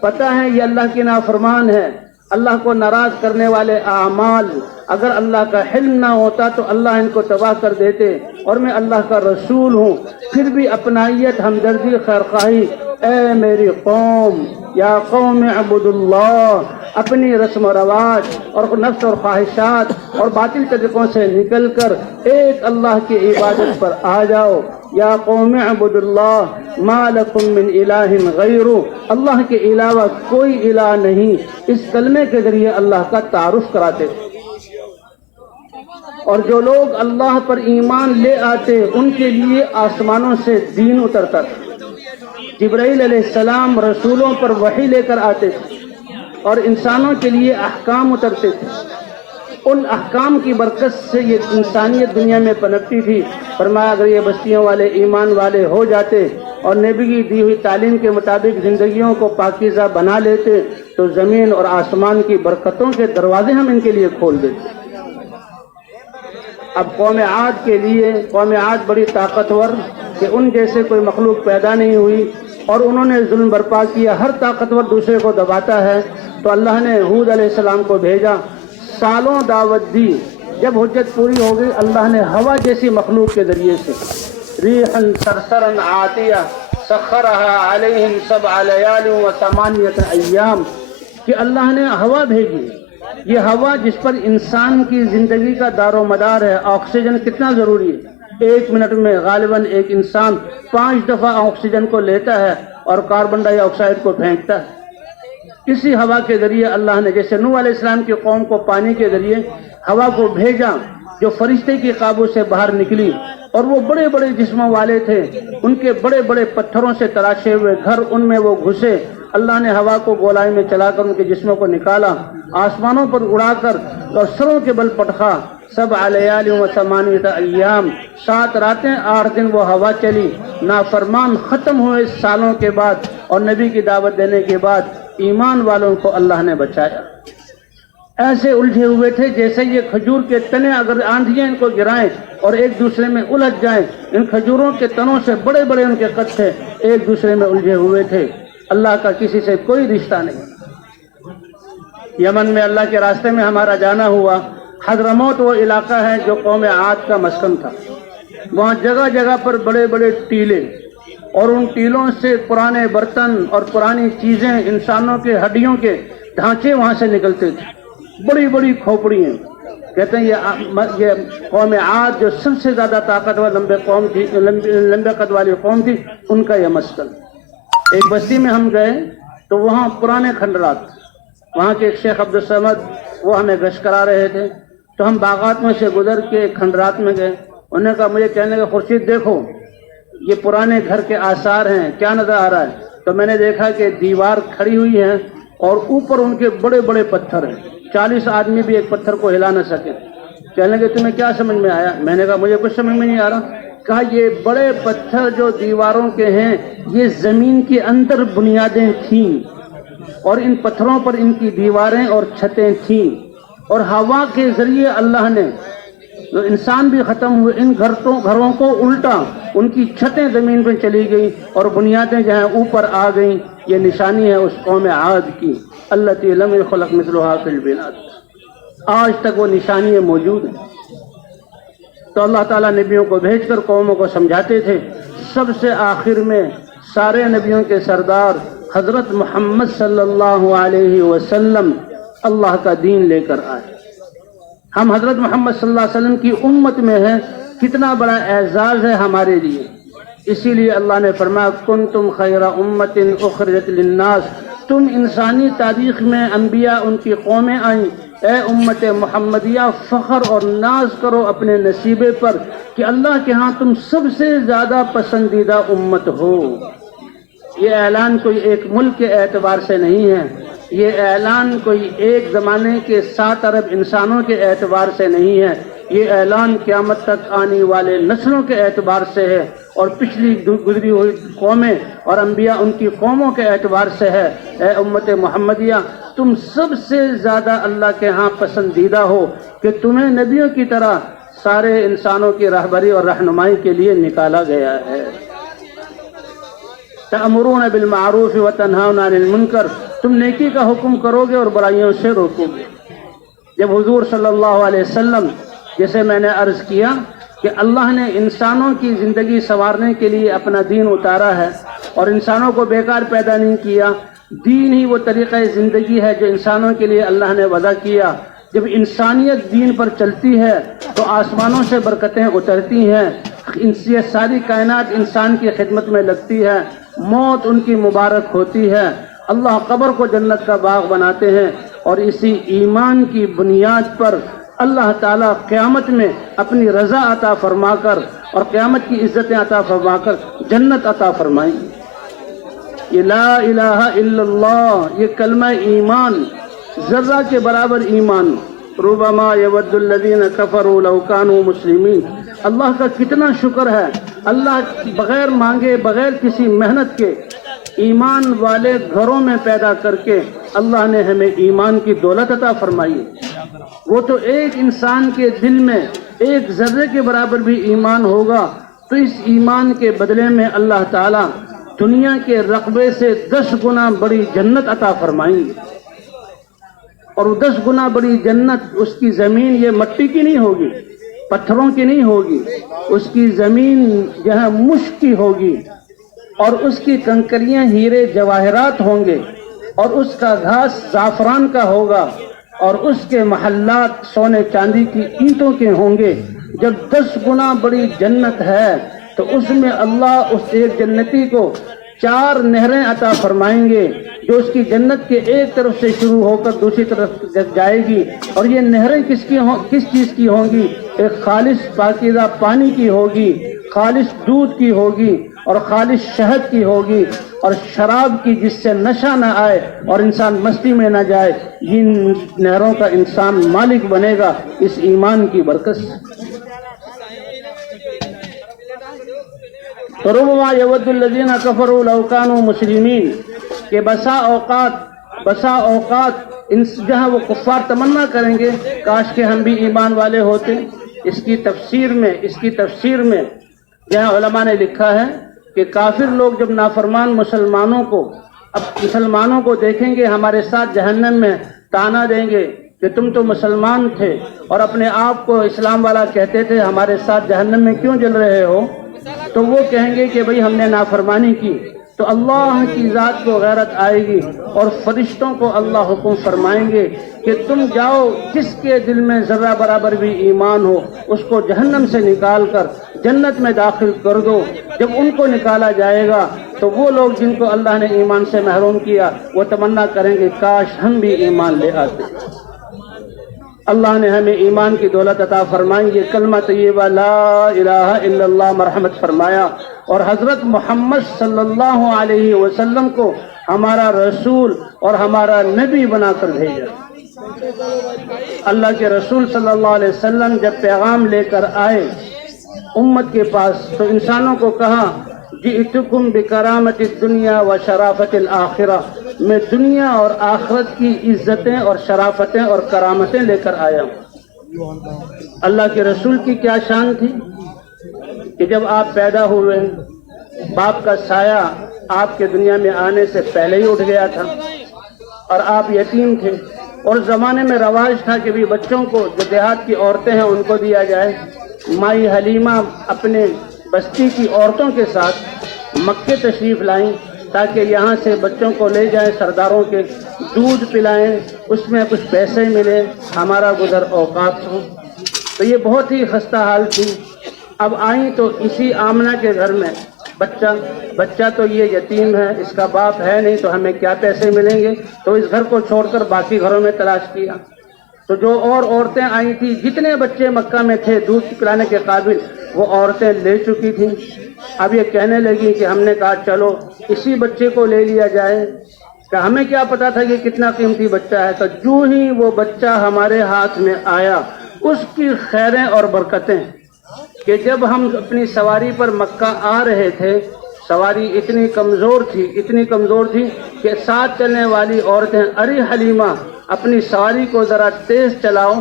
پتہ ہے یہ اللہ کی نافرمان ہے، اللہ کو ناراض کرنے والے اعمال، اگر اللہ کا حلم نہ ہوتا تو اللہ ان کو تباہ کر دیتے، اور میں اللہ کا رسول ہوں، پھر بھی اپنائیت، ہمدردی، خیرخواہی اے میری قوم، یا قوم اعبد اللہ، اپنی رسم و رواج اور نفس اور خواہشات اور باطل طریقوں سے نکل کر ایک اللہ کی عبادت پر آ جاؤ۔ یا قوم اعبد اللہ ما لکم من الہ غیرہ، اللہ کے علاوہ کوئی الہ نہیں۔ اس کلمے کے ذریعے اللہ کا تعارف کراتے تھے، اور جو لوگ اللہ پر ایمان لے آتے ان کے لیے آسمانوں سے دین اترتا تھا۔ جبرائیل علیہ السلام رسولوں پر وحی لے کر آتے تھے اور انسانوں کے لیے احکام اترتے تھے۔ ان احکام کی برکت سے یہ انسانیت دنیا میں پنپتی تھی۔ فرمایا اگر یہ بستیوں والے ایمان والے ہو جاتے اور نبی کی دی ہوئی تعلیم کے مطابق زندگیوں کو پاکیزہ بنا لیتے تو زمین اور آسمان کی برکتوں کے دروازے ہم ان کے لیے کھول دیتے۔ اب قوم عاد کے لیے، قوم عاد بڑی طاقتور کہ ان جیسے کوئی مخلوق پیدا نہیں ہوئی، اور انہوں نے ظلم برپا کیا، ہر طاقتور دوسرے کو دباتا ہے۔ تو اللہ نے ہود علیہ السلام کو بھیجا، سالوں دعوت دی۔ جب حجت پوری ہو گئی، اللہ نے ہوا جیسی مخلوق کے ذریعے سے ریحا صرصرا عاتیہ سخرها علیہم 7 لیال و 8 ایام کہ اللہ نے ہوا بھیجی۔ یہ ہوا جس پر انسان کی زندگی کا دار و مدار ہے۔ آکسیجن کتنا ضروری ہے، 1 منٹ میں غالباً ایک انسان 5 دفعہ آکسیجن کو لیتا ہے اور کاربن ڈائی آکسائڈ کو پھینکتا ہے۔ اسی ہوا کے ذریعے اللہ نے جیسے نوح علیہ السلام کی قوم کو پانی کے ذریعے ہوا کو بھیجا جو فرشتے کی قابو سے باہر نکلی، اور وہ بڑے بڑے جسموں والے تھے، ان کے بڑے بڑے پتھروں سے تراشے ہوئے گھر، ان میں وہ گھسے۔ اللہ نے ہوا کو گولائی میں چلا کر ان کے جسموں کو نکالا، آسمانوں پر اڑا کر اور سروں کے بل پٹخا۔ 7 لیال و 8 ایام، 7 راتیں 8 دن وہ ہوا چلی۔ نافرمان ختم ہوئے سالوں کے بعد، اور نبی کی دعوت دینے کے بعد ایمان والوں کو اللہ نے بچایا۔ ایسے الجھے ہوئے تھے جیسے یہ کھجور کے تنے اگر آندھیاں ان کو گرائیں اور ایک دوسرے میں الجھ جائیں۔ ان کھجوروں کے تنوں سے بڑے بڑے ان کے قد تھے، ایک دوسرے میں الجھے ہوئے تھے۔ اللہ کا کسی سے کوئی رشتہ نہیں۔ یمن میں اللہ کے راستے میں ہمارا جانا ہوا۔ حضرموت وہ علاقہ ہے جو قوم عاد کا مسکن تھا۔ وہاں جگہ جگہ پر بڑے بڑے ٹیلے، اور ان ٹیلوں سے پرانے برتن اور پرانی چیزیں، انسانوں کے ہڈیوں کے ڈھانچے وہاں سے نکلتے تھے، بڑی بڑی کھوپڑیاں۔ کہتے ہیں یہ قوم عاد جو سب سے زیادہ طاقتور لمبے قد والی قوم تھی، ان کا یہ مسکن۔ ایک بستی میں ہم گئے تو وہاں پرانے کھنڈرات، وہاں کے ایک شیخ عبد الصمد وہ ہمیں گشت کرا رہے تھے، تو ہم باغات میں سے گزر کے ایک کھنڈرات میں گئے۔ انہوں نے کہا، مجھے کہنے کا خورشید دیکھو یہ پرانے گھر کے آثار ہیں، کیا نظر آ رہا ہے؟ تو میں نے دیکھا کہ دیوار کھڑی ہوئی ہے اور اوپر ان کے بڑے بڑے پتھر ہیں، 40 آدمی بھی ایک پتھر کو ہلا نہ سکے۔ کہنے لگے تمہیں کیا سمجھ میں آیا؟ میں نے کہا مجھے کچھ سمجھ میں نہیں آ رہا۔ کہا یہ بڑے پتھر جو دیواروں کے ہیں یہ زمین کے اندر بنیادیں تھیں، اور ان پتھروں پر ان کی دیواریں اور چھتیں تھیں، اور ہوا کے ذریعے اللہ نے جو انسان بھی ختم ہوئے ان گھروں کو الٹا، ان کی چھتیں زمین پہ چلی گئی اور بنیادیں جہاں اوپر آ گئیں۔ یہ نشانی ہے اس قوم عاد کی، التی لم یخلق مثلھا فی البلاد۔ آج تک وہ نشانیاں موجود ہیں۔ تو اللہ تعالیٰ نبیوں کو بھیج کر قوموں کو سمجھاتے تھے۔ سب سے آخر میں سارے نبیوں کے سردار حضرت محمد صلی اللہ علیہ وسلم اللہ کا دین لے کر آئے۔ ہم حضرت محمد صلی اللہ علیہ وسلم کی امت میں ہیں، کتنا بڑا اعزاز ہے ہمارے لیے۔ اسی لیے اللہ نے فرمایا کنتم خیر امت اخرجت للناس، تم انسانی تاریخ میں انبیاء ان کی قومیں آئیں، اے امت محمدیہ فخر اور ناز کرو اپنے نصیبے پر کہ اللہ کے ہاں تم سب سے زیادہ پسندیدہ امت ہو۔ یہ اعلان کوئی ایک ملک کے اعتبار سے نہیں ہے، یہ اعلان کوئی ایک زمانے کے 7 ارب انسانوں کے اعتبار سے نہیں ہے، یہ اعلان قیامت تک آنے والے نسلوں کے اعتبار سے ہے، اور پچھلی گزری ہوئی قومیں اور انبیاء ان کی قوموں کے اعتبار سے ہے۔ اے امت محمدیہ تم سب سے زیادہ اللہ کے ہاں پسندیدہ ہو کہ تمہیں نبیوں کی طرح سارے انسانوں کی رہبری اور رہنمائی کے لیے نکالا گیا ہے۔ تأمرون بالمعروف وتنہون عن المنکر، تم نیکی کا حکم کرو گے اور برائیوں سے روکو گے۔ جب حضور صلی اللہ علیہ وسلم، جیسے میں نے عرض کیا کہ اللہ نے انسانوں کی زندگی سنوارنے کے لیے اپنا دین اتارا ہے، اور انسانوں کو بیکار پیدا نہیں کیا. دین ہی وہ طریقہ زندگی ہے جو انسانوں کے لیے اللہ نے وضع کیا. جب انسانیت دین پر چلتی ہے تو آسمانوں سے برکتیں اترتی ہیں. یہ ساری کائنات انسان کی خدمت میں لگتی ہے. موت ان کی مبارک ہوتی ہے. اللہ قبر کو جنت کا باغ بناتے ہیں. اور اسی ایمان کی بنیاد پر اللہ تعالیٰ قیامت میں اپنی رضا عطا فرما کر اور قیامت کی عزتیں عطا فرما کر جنت عطا فرمائیں. یہ لا الہ الا اللہ، یہ کلمہ ایمان ذرہ کے برابر ایمان. ربما یود الذین کفروا لو کانوا مسلمین. اللہ کا کتنا شکر ہے، اللہ بغیر مانگے بغیر کسی محنت کے ایمان والے گھروں میں پیدا کر کے اللہ نے ہمیں ایمان کی دولت عطا فرمائی. وہ تو ایک انسان کے دل میں ایک ذرے کے برابر بھی ایمان ہوگا تو اس ایمان کے بدلے میں اللہ تعالیٰ دنیا کے رقبے سے 10 گنا بڑی جنت عطا فرمائیں گے. اور وہ 10 گنا بڑی جنت، اس کی زمین یہ مٹی کی نہیں ہوگی، پتھروں کی نہیں ہوگی، اس کی زمین جہاں مشک کی ہوگی اور اس کی کنکریاں ہیرے جواہرات ہوں گے اور اس کا گھاس زعفران کا ہوگا اور اس کے محلات سونے چاندی کی اینٹوں کے ہوں گے. جب 10 گنا بڑی جنت ہے تو اس میں اللہ اس ایک جنتی کو 4 نہریں عطا فرمائیں گے جو اس کی جنت کے ایک طرف سے شروع ہو کر دوسری طرف جائے گی. اور یہ نہریں کس چیز کی ہوں گی؟ ایک خالص پاکیزہ پانی کی ہوگی، خالص دودھ کی ہوگی اور خالص شہد کی ہوگی اور شراب کی جس سے نشہ نہ آئے اور انسان مستی میں نہ جائے. ان نہروں کا انسان مالک بنے گا اس ایمان کی برکت سے. تو ربما یود الذین کفروا لو کانوا مسلمین کہ بسا اوقات جہاں وہ کفار تمنا کریں گے کاش کہ ہم بھی ایمان والے ہوتے. اس کی تفسیر میں جہاں علماء نے لکھا ہے کہ کافر لوگ جب نافرمان مسلمانوں کو دیکھیں گے ہمارے ساتھ جہنم میں تانا دیں گے کہ تم تو مسلمان تھے اور اپنے آپ کو اسلام والا کہتے تھے، ہمارے ساتھ جہنم میں کیوں جل رہے ہو؟ تو وہ کہیں گے کہ بھئی ہم نے نافرمانی کی. تو اللہ کی ذات کو غیرت آئے گی اور فرشتوں کو اللہ حکم فرمائیں گے کہ تم جاؤ، جس کے دل میں ذرہ برابر بھی ایمان ہو اس کو جہنم سے نکال کر جنت میں داخل کر دو. جب ان کو نکالا جائے گا تو وہ لوگ جن کو اللہ نے ایمان سے محروم کیا وہ تمنا کریں گے کاش ہم بھی ایمان لے آتے. اللہ نے ہمیں ایمان کی دولت عطا فرمائی. یہ کلمہ طیبہ لا الہ الا اللہ مرحمت فرمایا اور حضرت محمد صلی اللہ علیہ وسلم کو ہمارا رسول اور ہمارا نبی بنا کر بھیجا. اللہ کے رسول صلی اللہ علیہ وسلم جب پیغام لے کر آئے امت کے پاس تو انسانوں کو کہا جئتکم بکرامت الدنیا و شرافت الآخرہ، میں دنیا اور آخرت کی عزتیں اور شرافتیں اور کرامتیں لے کر آیا ہوں. اللہ کے رسول کی کیا شان تھی کہ جب آپ پیدا ہوئے باپ کا سایہ آپ کے دنیا میں آنے سے پہلے ہی اٹھ گیا تھا اور آپ یتیم تھے. اور زمانے میں رواج تھا کہ بھی بچوں کو جو دیہات کی عورتیں ہیں ان کو دیا جائے. مائی حلیمہ اپنے بستی کی عورتوں کے ساتھ مکے تشریف لائیں تاکہ یہاں سے بچوں کو لے جائیں، سرداروں کے دودھ پلائیں، اس میں کچھ پیسے ملیں، ہمارا گزر اوقات ہو. تو یہ بہت ہی خستہ حال تھی. اب آئیں تو اسی آمنہ کے گھر میں بچہ تو یہ یتیم ہے، اس کا باپ ہے نہیں تو ہمیں کیا پیسے ملیں گے. تو اس گھر کو چھوڑ کر باقی گھروں میں تلاش کیا. تو جو اور عورتیں آئی تھیں، جتنے بچے مکہ میں تھے دودھ پلانے کے قابل وہ عورتیں لے چکی تھیں. اب یہ کہنے لگی کہ ہم نے کہا چلو اسی بچے کو لے لیا جائے، کہ ہمیں کیا پتا تھا کہ کتنا قیمتی بچہ ہے. تو جو ہی وہ بچہ ہمارے ہاتھ میں آیا اس کی خیریں اور برکتیں کہ جب ہم اپنی سواری پر مکہ آ رہے تھے سواری اتنی کمزور تھی کہ ساتھ چلنے والی عورتیں ارے حلیمہ اپنی سواری کو ذرا تیز چلاؤ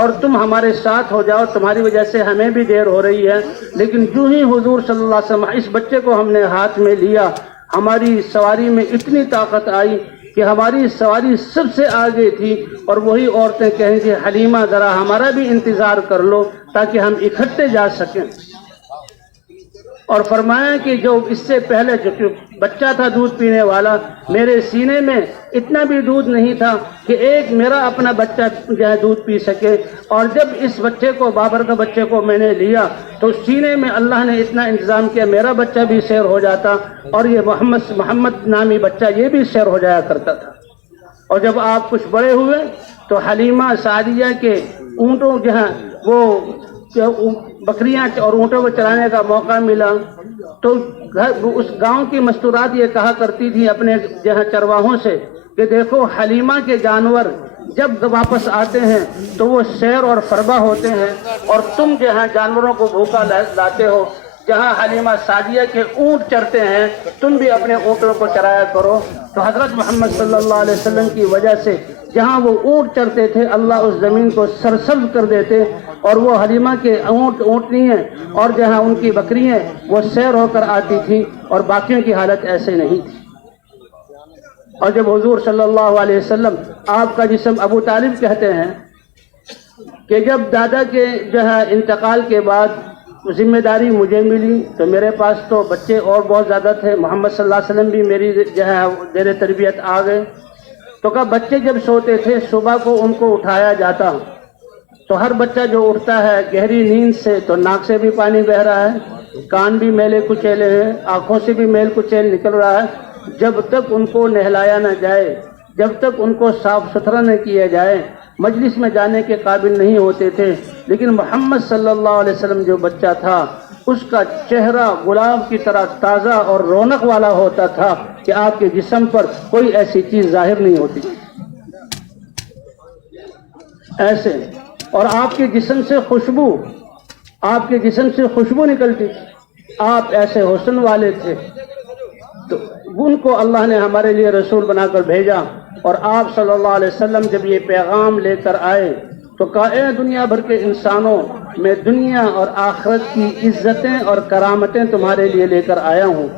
اور تم ہمارے ساتھ ہو جاؤ، تمہاری وجہ سے ہمیں بھی دیر ہو رہی ہے. لیکن جو ہی حضور صلی اللہ علیہ وسلم اس بچے کو ہم نے ہاتھ میں لیا ہماری سواری میں اتنی طاقت آئی کہ ہماری سواری سب سے آگے تھی. اور وہی عورتیں کہیں گی حلیمہ ذرا ہمارا بھی انتظار کر لو تاکہ ہم اکٹھے جا سکیں. اور فرمایا کہ جو اس سے پہلے جو بچہ تھا دودھ پینے والا، میرے سینے میں اتنا بھی دودھ نہیں تھا کہ ایک میرا اپنا بچہ جو ہے دودھ پی سکے، اور جب اس بچے کو، بابر کا بچے کو میں نے لیا تو سینے میں اللہ نے اتنا انتظام کیا، میرا بچہ بھی سیر ہو جاتا اور یہ محمد نامی بچہ یہ بھی سیر ہو جایا کرتا تھا۔ اور جب آپ کچھ بڑے ہوئے تو حلیمہ سعدیہ کے اونٹوں جو ہیں وہ بکریاں اور اونٹوں کو چرانے کا موقع ملا تو اس گاؤں کی مستورات یہ کہا کرتی تھی اپنے جہاں چرواہوں سے کہ دیکھو حلیمہ کے جانور جب واپس آتے ہیں تو وہ سیر اور فربہ ہوتے ہیں، اور تم جو ہے جانوروں کو بھوکا لاتے ہو۔ جہاں حلیمہ سعدیہ کے اونٹ چرتے ہیں تم بھی اپنے اونٹوں کو چرایا کرو۔ تو حضرت محمد صلی اللہ علیہ وسلم کی وجہ سے جہاں وہ اونٹ چرتے تھے اللہ اس زمین کو سرسبز کر دیتے، اور وہ حلیمہ کے اونٹنی ہیں اور جہاں ان کی بکریاں وہ سیر ہو کر آتی تھی اور باقیوں کی حالت ایسے نہیں تھی۔ اور جب حضور صلی اللہ علیہ وسلم، آپ کا جسم ابو طالب کہتے ہیں کہ جب دادا کے جو ہے انتقال کے بعد ذمہ داری مجھے ملی تو میرے پاس تو بچے اور بہت زیادہ تھے، محمد صلی اللہ علیہ وسلم بھی میری جو ہے زیر تربیت آ گئے، تو کہا بچے جب سوتے تھے صبح کو ان کو اٹھایا جاتا تو ہر بچہ جو اٹھتا ہے گہری نیند سے تو ناک سے بھی پانی بہ رہا ہے، کان بھی میلے کچیلے ہیں، آنکھوں سے بھی میل کچیل نکل رہا ہے، جب تک ان کو نہلایا نہ جائے، جب تک ان کو صاف ستھرا نہ کیا جائے مجلس میں جانے کے قابل نہیں ہوتے تھے۔ لیکن محمد صلی اللہ علیہ وسلم جو بچہ تھا اس کا چہرہ گلاب کی طرح تازہ اور رونق والا ہوتا تھا کہ آپ کے جسم پر کوئی ایسی چیز ظاہر نہیں ہوتی ایسے، اور آپ کے جسم سے خوشبو نکلتی تھی، آپ ایسے حسن والے تھے۔ تو ان کو اللہ نے ہمارے لیے رسول بنا کر بھیجا، اور آپ صلی اللہ علیہ وسلم جب یہ پیغام لے کر آئے تو کہا اے دنیا بھر کے انسانوں، میں دنیا اور آخرت کی عزتیں اور کرامتیں تمہارے لیے لے کر آیا ہوں۔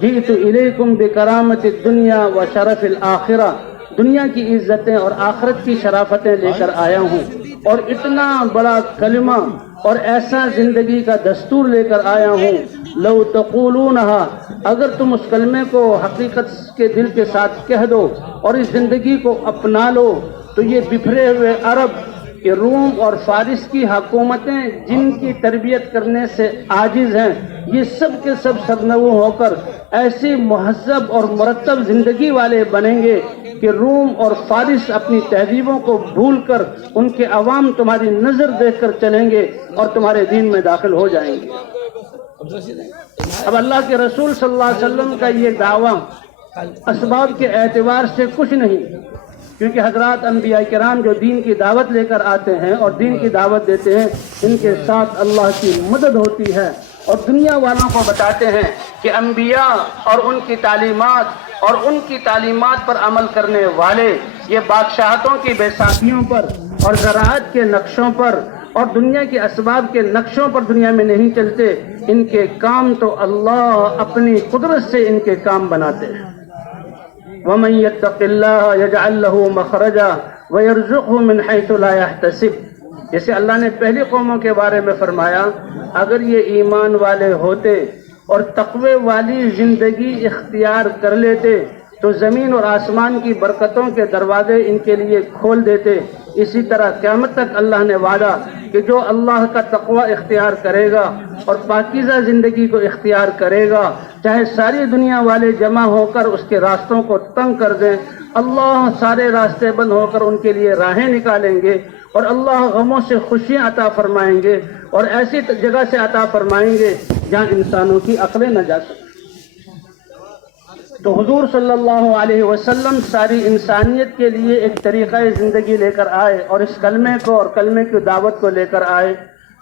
جئت الیکم بکرامت الدنیا و شرف الآخرہ، دنیا کی عزتیں اور آخرت کی شرافتیں لے کر آیا ہوں، اور اتنا بڑا کلمہ اور ایسا زندگی کا دستور لے کر آیا ہوں، لو تقولونہا، اگر تم اس کلمے کو حقیقت کے دل کے ساتھ کہہ دو اور اس زندگی کو اپنا لو تو یہ بکھرے ہوئے عرب کہ روم اور فارس کی حکومتیں جن کی تربیت کرنے سے عاجز ہیں، یہ سب کے سب سرنگوں ہو کر ایسی مہذب اور مرتب زندگی والے بنیں گے کہ روم اور فارس اپنی تہذیبوں کو بھول کر ان کے عوام تمہاری نظر دیکھ کر چلیں گے اور تمہارے دین میں داخل ہو جائیں گے۔ اب اللہ کے رسول صلی اللہ علیہ وسلم کا یہ دعویٰ اسباب کے اعتبار سے کچھ نہیں، کیونکہ حضرات انبیاء کرام جو دین کی دعوت لے کر آتے ہیں اور دین کی دعوت دیتے ہیں، ان کے ساتھ اللہ کی مدد ہوتی ہے، اور دنیا والوں کو بتاتے ہیں کہ انبیاء اور ان کی تعلیمات اور ان کی تعلیمات پر عمل کرنے والے یہ بادشاہتوں کی بیساکھیوں پر اور زراعت کے نقشوں پر اور دنیا کے اسباب کے نقشوں پر دنیا میں نہیں چلتے، ان کے کام تو اللہ اپنی قدرت سے ان کے کام بناتے ہیں۔ وَمَن يَتَّقِ اللَّهَ يَجْعَل لَّهُ مَخْرَجًا وَيَرْزُقْهُ مِنْ حَيْثُ لَا يَحْتَسِبُ، جیسے اللہ نے پہلی قوموں کے بارے میں فرمایا اگر یہ ایمان والے ہوتے اور تقوی والی زندگی اختیار کر لیتے تو زمین اور آسمان کی برکتوں کے دروازے ان کے لیے کھول دیتے۔ اسی طرح قیامت تک اللہ نے وعدہ کہ جو اللہ کا تقوی اختیار کرے گا اور پاکیزہ زندگی کو اختیار کرے گا، چاہے ساری دنیا والے جمع ہو کر اس کے راستوں کو تنگ کر دیں، اللہ سارے راستے بند ہو کر ان کے لیے راہیں نکالیں گے، اور اللہ غموں سے خوشیاں عطا فرمائیں گے، اور ایسی جگہ سے عطا فرمائیں گے جہاں انسانوں کی عقلیں نہ جا سکیں۔ تو حضور صلی اللہ علیہ وسلم ساری انسانیت کے لیے ایک طریقہ زندگی لے کر آئے اور اس کلمے کو اور کلمے کی دعوت کو لے کر آئے،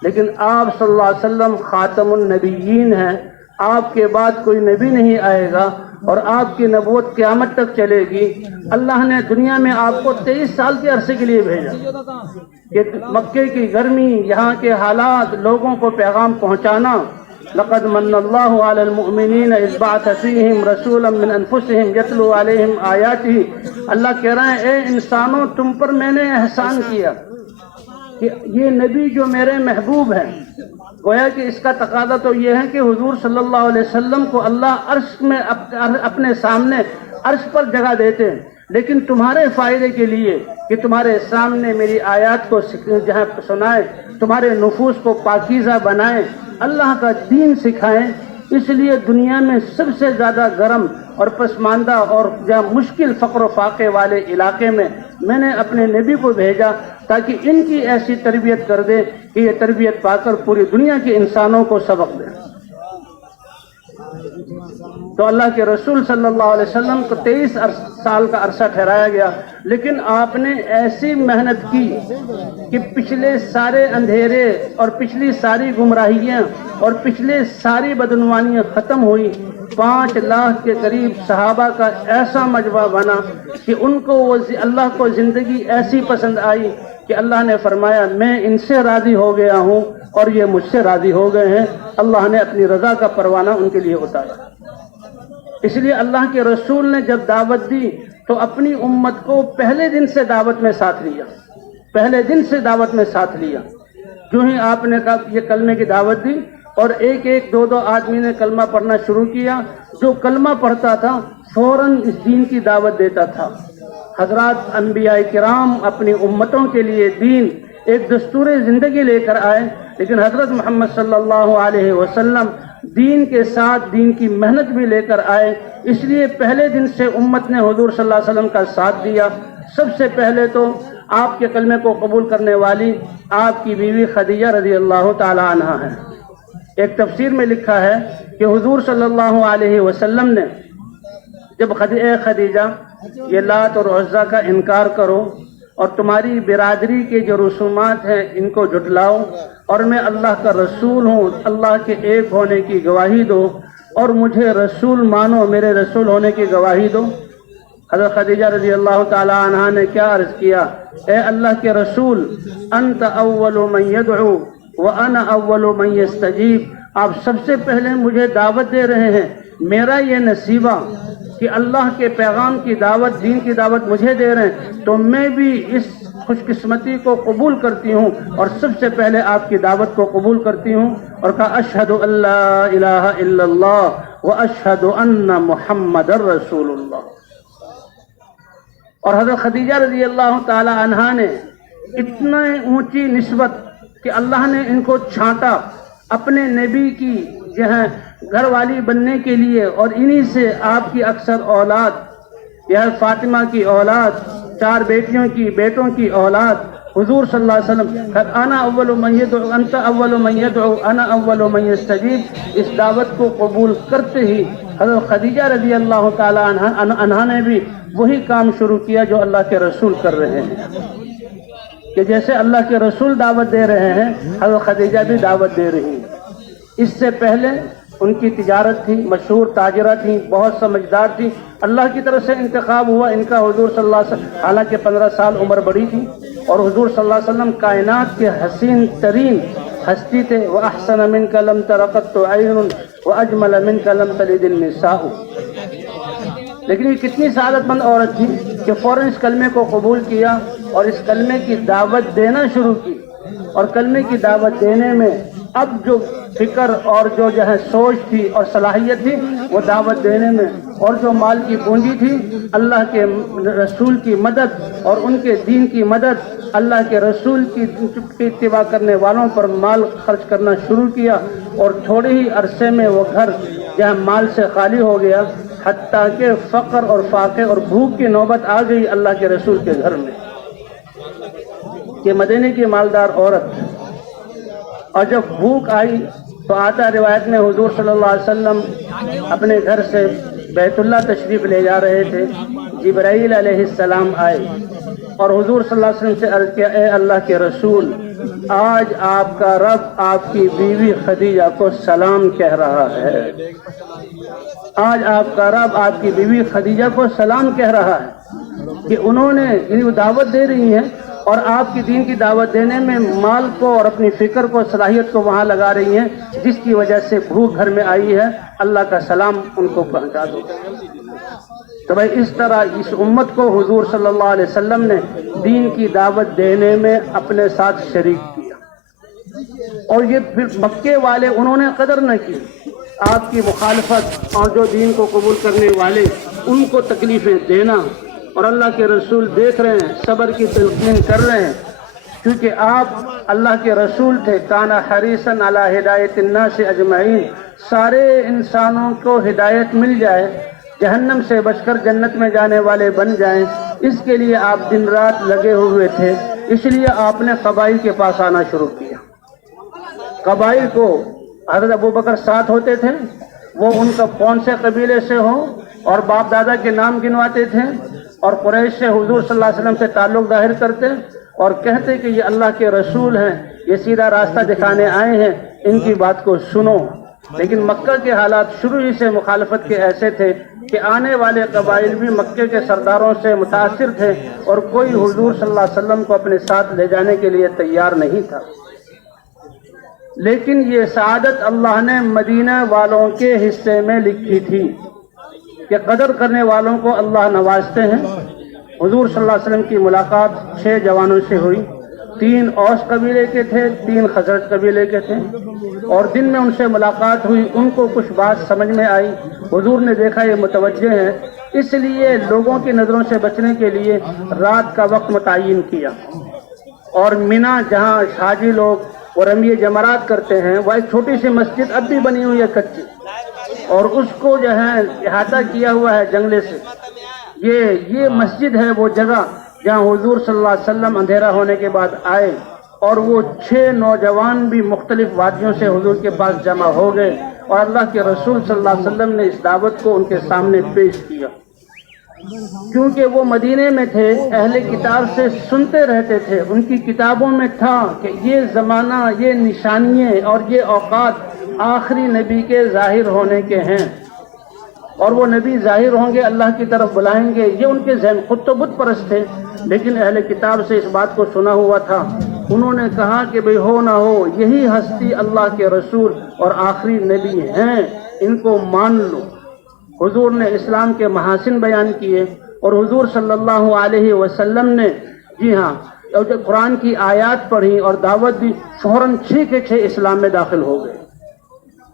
لیکن آپ صلی اللہ علیہ وسلم خاتم النبیین ہیں، آپ کے بعد کوئی نبی نہیں آئے گا اور آپ کی نبوت قیامت تک چلے گی۔ اللہ نے دنیا میں آپ کو 23 سال کے عرصے کے لیے بھیجا کہ مکے کی گرمی، یہاں کے حالات، لوگوں کو پیغام پہنچانا۔ لقد من اللہ علی المؤمنین اذ بعث فیہم رسولا من انفسہم یتلو علیہم آیاتہ، اللہ کہہ رہے ہیں اے انسانوں تم پر میں نے احسان کیا کہ یہ نبی جو میرے محبوب ہیں، گویا کہ اس کا تقاضا تو یہ ہے کہ حضور صلی اللہ علیہ وسلم کو اللہ عرش میں اپنے سامنے عرش پر جگہ دیتے ہیں، لیکن تمہارے فائدے کے لیے کہ تمہارے سامنے میری آیات کو جہاں سنائیں، تمہارے نفوس کو پاکیزہ بنائیں، اللہ کا دین سکھائیں، اس لیے دنیا میں سب سے زیادہ گرم اور پسماندہ اور جہاں مشکل فقر و فاقے والے علاقے میں نے اپنے نبی کو بھیجا تاکہ ان کی ایسی تربیت کر دے کہ یہ تربیت پا کر پوری دنیا کے انسانوں کو سبق دے۔ تو اللہ کے رسول صلی اللہ علیہ وسلم کو 23 سال کا عرصہ ٹھہرایا گیا، لیکن آپ نے ایسی محنت کی کہ پچھلے سارے اندھیرے اور پچھلی ساری گمراہیاں اور پچھلے ساری بدعنوانیاں ختم ہوئی۔ 5 لاکھ کے قریب صحابہ کا ایسا مجمع بنا کہ ان کو اللہ کو زندگی ایسی پسند آئی کہ اللہ نے فرمایا میں ان سے راضی ہو گیا ہوں اور یہ مجھ سے راضی ہو گئے ہیں۔ اللہ نے اپنی رضا کا پروانہ ان کے لیے اتارا۔ اس لیے اللہ کے رسول نے جب دعوت دی تو اپنی امت کو پہلے دن سے دعوت میں ساتھ لیا، پہلے دن سے دعوت میں ساتھ لیا۔ جو ہی آپ نے یہ کلمے کی دعوت دی اور ایک ایک دو دو آدمی نے کلمہ پڑھنا شروع کیا، جو کلمہ پڑھتا تھا فوراً اس دین کی دعوت دیتا تھا۔ حضرات انبیاء کرام اپنی امتوں کے لیے دین ایک دستور زندگی لے کر آئے، لیکن حضرت محمد صلی اللہ علیہ وسلم دین کے ساتھ دین کی محنت بھی لے کر آئے، اس لیے پہلے دن سے امت نے حضور صلی اللہ علیہ وسلم کا ساتھ دیا۔ سب سے پہلے تو آپ کے کلمے کو قبول کرنے والی آپ کی بیوی خدیجہ رضی اللہ تعالی عنہا ہے۔ ایک تفسیر میں لکھا ہے کہ حضور صلی اللہ علیہ وسلم نے جب اے خدیجہ یہ لات اور عزیٰ کا انکار کرو اور تمہاری برادری کے جو رسومات ہیں ان کو جھٹلاؤ اور میں اللہ کا رسول ہوں، اللہ کے ایک ہونے کی گواہی دو اور مجھے رسول مانو، میرے رسول ہونے کی گواہی دو۔ حضرت خدیجہ رضی اللہ تعالی عنہا نے کیا عرض کیا، اے اللہ کے رسول انت اول من یدعو وانا اول من یستجیب، آپ سب سے پہلے مجھے دعوت دے رہے ہیں، میرا یہ نصیبہ کہ اللہ کے پیغام کی دعوت، دین کی دعوت مجھے دے رہے ہیں، تو میں بھی اس خوش قسمتی کو قبول کرتی ہوں اور سب سے پہلے آپ کی دعوت کو قبول کرتی ہوں۔ اور کہا اشہد ان لا الہ الا اللہ واشہد ان محمد رسول اللہ۔ اور حضرت خدیجہ رضی اللہ تعالی عنہا نے اتنا اونچی نسبت کہ اللہ نے ان کو چھانٹا اپنے نبی کی گھر والی بننے کے لیے، اور انہی سے آپ کی اکثر اولاد یہ فاطمہ کی اولاد، 4 بیٹیوں کی بیٹوں کی اولاد، حضور صلی اللہ علیہ وسلم انا اول من یدعو انت اول من یدعو انا اول من یستجیب، اس دعوت کو قبول کرتے ہی حضرت خدیجہ رضی اللہ تعالی عنہا نے بھی وہی کام شروع کیا جو اللہ کے رسول کر رہے ہیں، کہ جیسے اللہ کے رسول دعوت دے رہے ہیں حضرت خدیجہ بھی دعوت دے رہی ہیں۔ اس سے پہلے ان کی تجارت تھی، مشہور تاجرہ تھی، بہت سمجھدار تھی، اللہ کی طرف سے انتخاب ہوا ان کا حضور صلی اللہ علیہ وسلم، حالانکہ 15 سال عمر بڑی تھی، اور حضور صلی اللہ علیہ وسلم کائنات کے حسین ترین ہستی تھے۔ وَأَحْسَنَ مِنْكَ لَمْ تَرَ قَطُّ عَيْنٌ وَأَجْمَلَ مِنْكَ لَمْ تَلِدِ النِّسَاءُ۔ لیکن یہ کتنی سعادت مند عورت تھی کہ فوراً اس کلمے کو قبول کیا اور اس کلمے کی دعوت دینا شروع کی، اور کلمے کی دعوت دینے میں اب جو فکر اور جو سوچ تھی اور صلاحیت تھی وہ دعوت دینے میں، اور جو مال کی پونجی تھی اللہ کے رسول کی مدد اور ان کے دین کی مدد، اللہ کے رسول کی اتباع کرنے والوں پر مال خرچ کرنا شروع کیا، اور تھوڑے ہی عرصے میں وہ گھر جہاں مال سے خالی ہو گیا، حتیٰ کہ فقر اور فاقے اور بھوک کی نوبت آ گئی اللہ کے رسول کے گھر میں، کہ مدینے کی مالدار عورت، اور جب بھوک آئی تو آتا روایت میں حضور صلی اللہ علیہ وسلم اپنے گھر سے بیت اللہ تشریف لے جا رہے تھے، جبرائیل علیہ السلام آئے اور حضور صلی اللہ علیہ وسلم سے عرض کیا، اے اللہ کے رسول آج آپ کا رب آپ کی بیوی خدیجہ کو سلام کہہ رہا ہے، آج آپ کا رب آپ کی بیوی خدیجہ کو سلام کہہ رہا ہے کہ انہوں نے وہ دعوت دے رہی ہیں اور آپ کی دین کی دعوت دینے میں مال کو اور اپنی فکر کو، صلاحیت کو وہاں لگا رہی ہیں، جس کی وجہ سے بھوک گھر میں آئی ہے، اللہ کا سلام ان کو پہنچا دو۔ تو بھائی اس طرح اس امت کو حضور صلی اللہ علیہ وسلم نے دین کی دعوت دینے میں اپنے ساتھ شریک کیا، اور یہ پھر مکے والے انہوں نے قدر نہ کی آپ کی مخالفت، اور جو دین کو قبول کرنے والے ان کو تکلیفیں دینا، اور اللہ کے رسول دیکھ رہے ہیں، صبر کی تلقین کر رہے ہیں، کیونکہ آپ اللہ کے رسول تھے۔ کان حریصا علی ہدایت الناس اجمعین، سارے انسانوں کو ہدایت مل جائے، جہنم سے بچ کر جنت میں جانے والے بن جائیں، اس کے لیے آپ دن رات لگے ہوئے تھے۔ اس لیے آپ نے قبائل کے پاس آنا شروع کیا۔ قبائل کو حضرت ابوبکر ساتھ ہوتے تھے، وہ ان کا کون سے قبیلے سے ہوں، اور باپ دادا کے نام گنواتے تھے، اور قریش سے حضور صلی اللہ علیہ وسلم سے تعلق ظاہر کرتے اور کہتے کہ یہ اللہ کے رسول ہیں، یہ سیدھا راستہ دکھانے آئے ہیں، ان کی بات کو سنو۔ لیکن مکہ کے حالات شروع ہی سے مخالفت کے ایسے تھے کہ آنے والے قبائل بھی مکے کے سرداروں سے متاثر تھے، اور کوئی حضور صلی اللہ علیہ وسلم کو اپنے ساتھ لے جانے کے لیے تیار نہیں تھا۔ لیکن یہ سعادت اللہ نے مدینہ والوں کے حصے میں لکھی تھی کہ قدر کرنے والوں کو اللہ نوازتے ہیں۔ حضور صلی اللہ علیہ وسلم کی ملاقات 6 جوانوں سے ہوئی، 3 اوس قبیلے کے تھے، 3 خزرج قبیلے کے تھے، اور دن میں ان سے ملاقات ہوئی، ان کو کچھ بات سمجھ میں آئی، حضور نے دیکھا یہ متوجہ ہیں، اس لیے لوگوں کی نظروں سے بچنے کے لیے رات کا وقت متعین کیا، اور مینا جہاں حاجی لوگ اور رمی جمرات کرتے ہیں، وہ ایک چھوٹی سی مسجد اب بھی بنی ہوئی ہے کچی، اور اس کو جو ہے احاطہ کیا ہوا ہے جنگلے سے۔ یہ مسجد ہے وہ جگہ جہاں حضور صلی اللہ علیہ وسلم اندھیرا ہونے کے بعد آئے، اور وہ 6 نوجوان بھی مختلف وادیوں سے حضور کے پاس جمع ہو گئے، اور اللہ کے رسول صلی اللہ علیہ وسلم نے اس دعوت کو ان کے سامنے پیش کیا۔ کیونکہ وہ مدینے میں تھے، اہل کتاب سے سنتے رہتے تھے، ان کی کتابوں میں تھا کہ یہ زمانہ، یہ نشانیاں اور یہ اوقات آخری نبی کے ظاہر ہونے کے ہیں، اور وہ نبی ظاہر ہوں گے، اللہ کی طرف بلائیں گے۔ یہ ان کے ذہن، خود تو بت پرست تھے لیکن اہل کتاب سے اس بات کو سنا ہوا تھا۔ انہوں نے کہا کہ بھئی ہو نہ ہو یہی ہستی اللہ کے رسول اور آخری نبی ہیں، ان کو مان لو۔ حضور نے اسلام کے محاسن بیان کیے، اور حضور صلی اللہ علیہ وسلم نے جی ہاں جب قرآن کی آیات پڑھی اور دعوت دی، فوراً 6 کے 6 اسلام میں داخل ہو گئے۔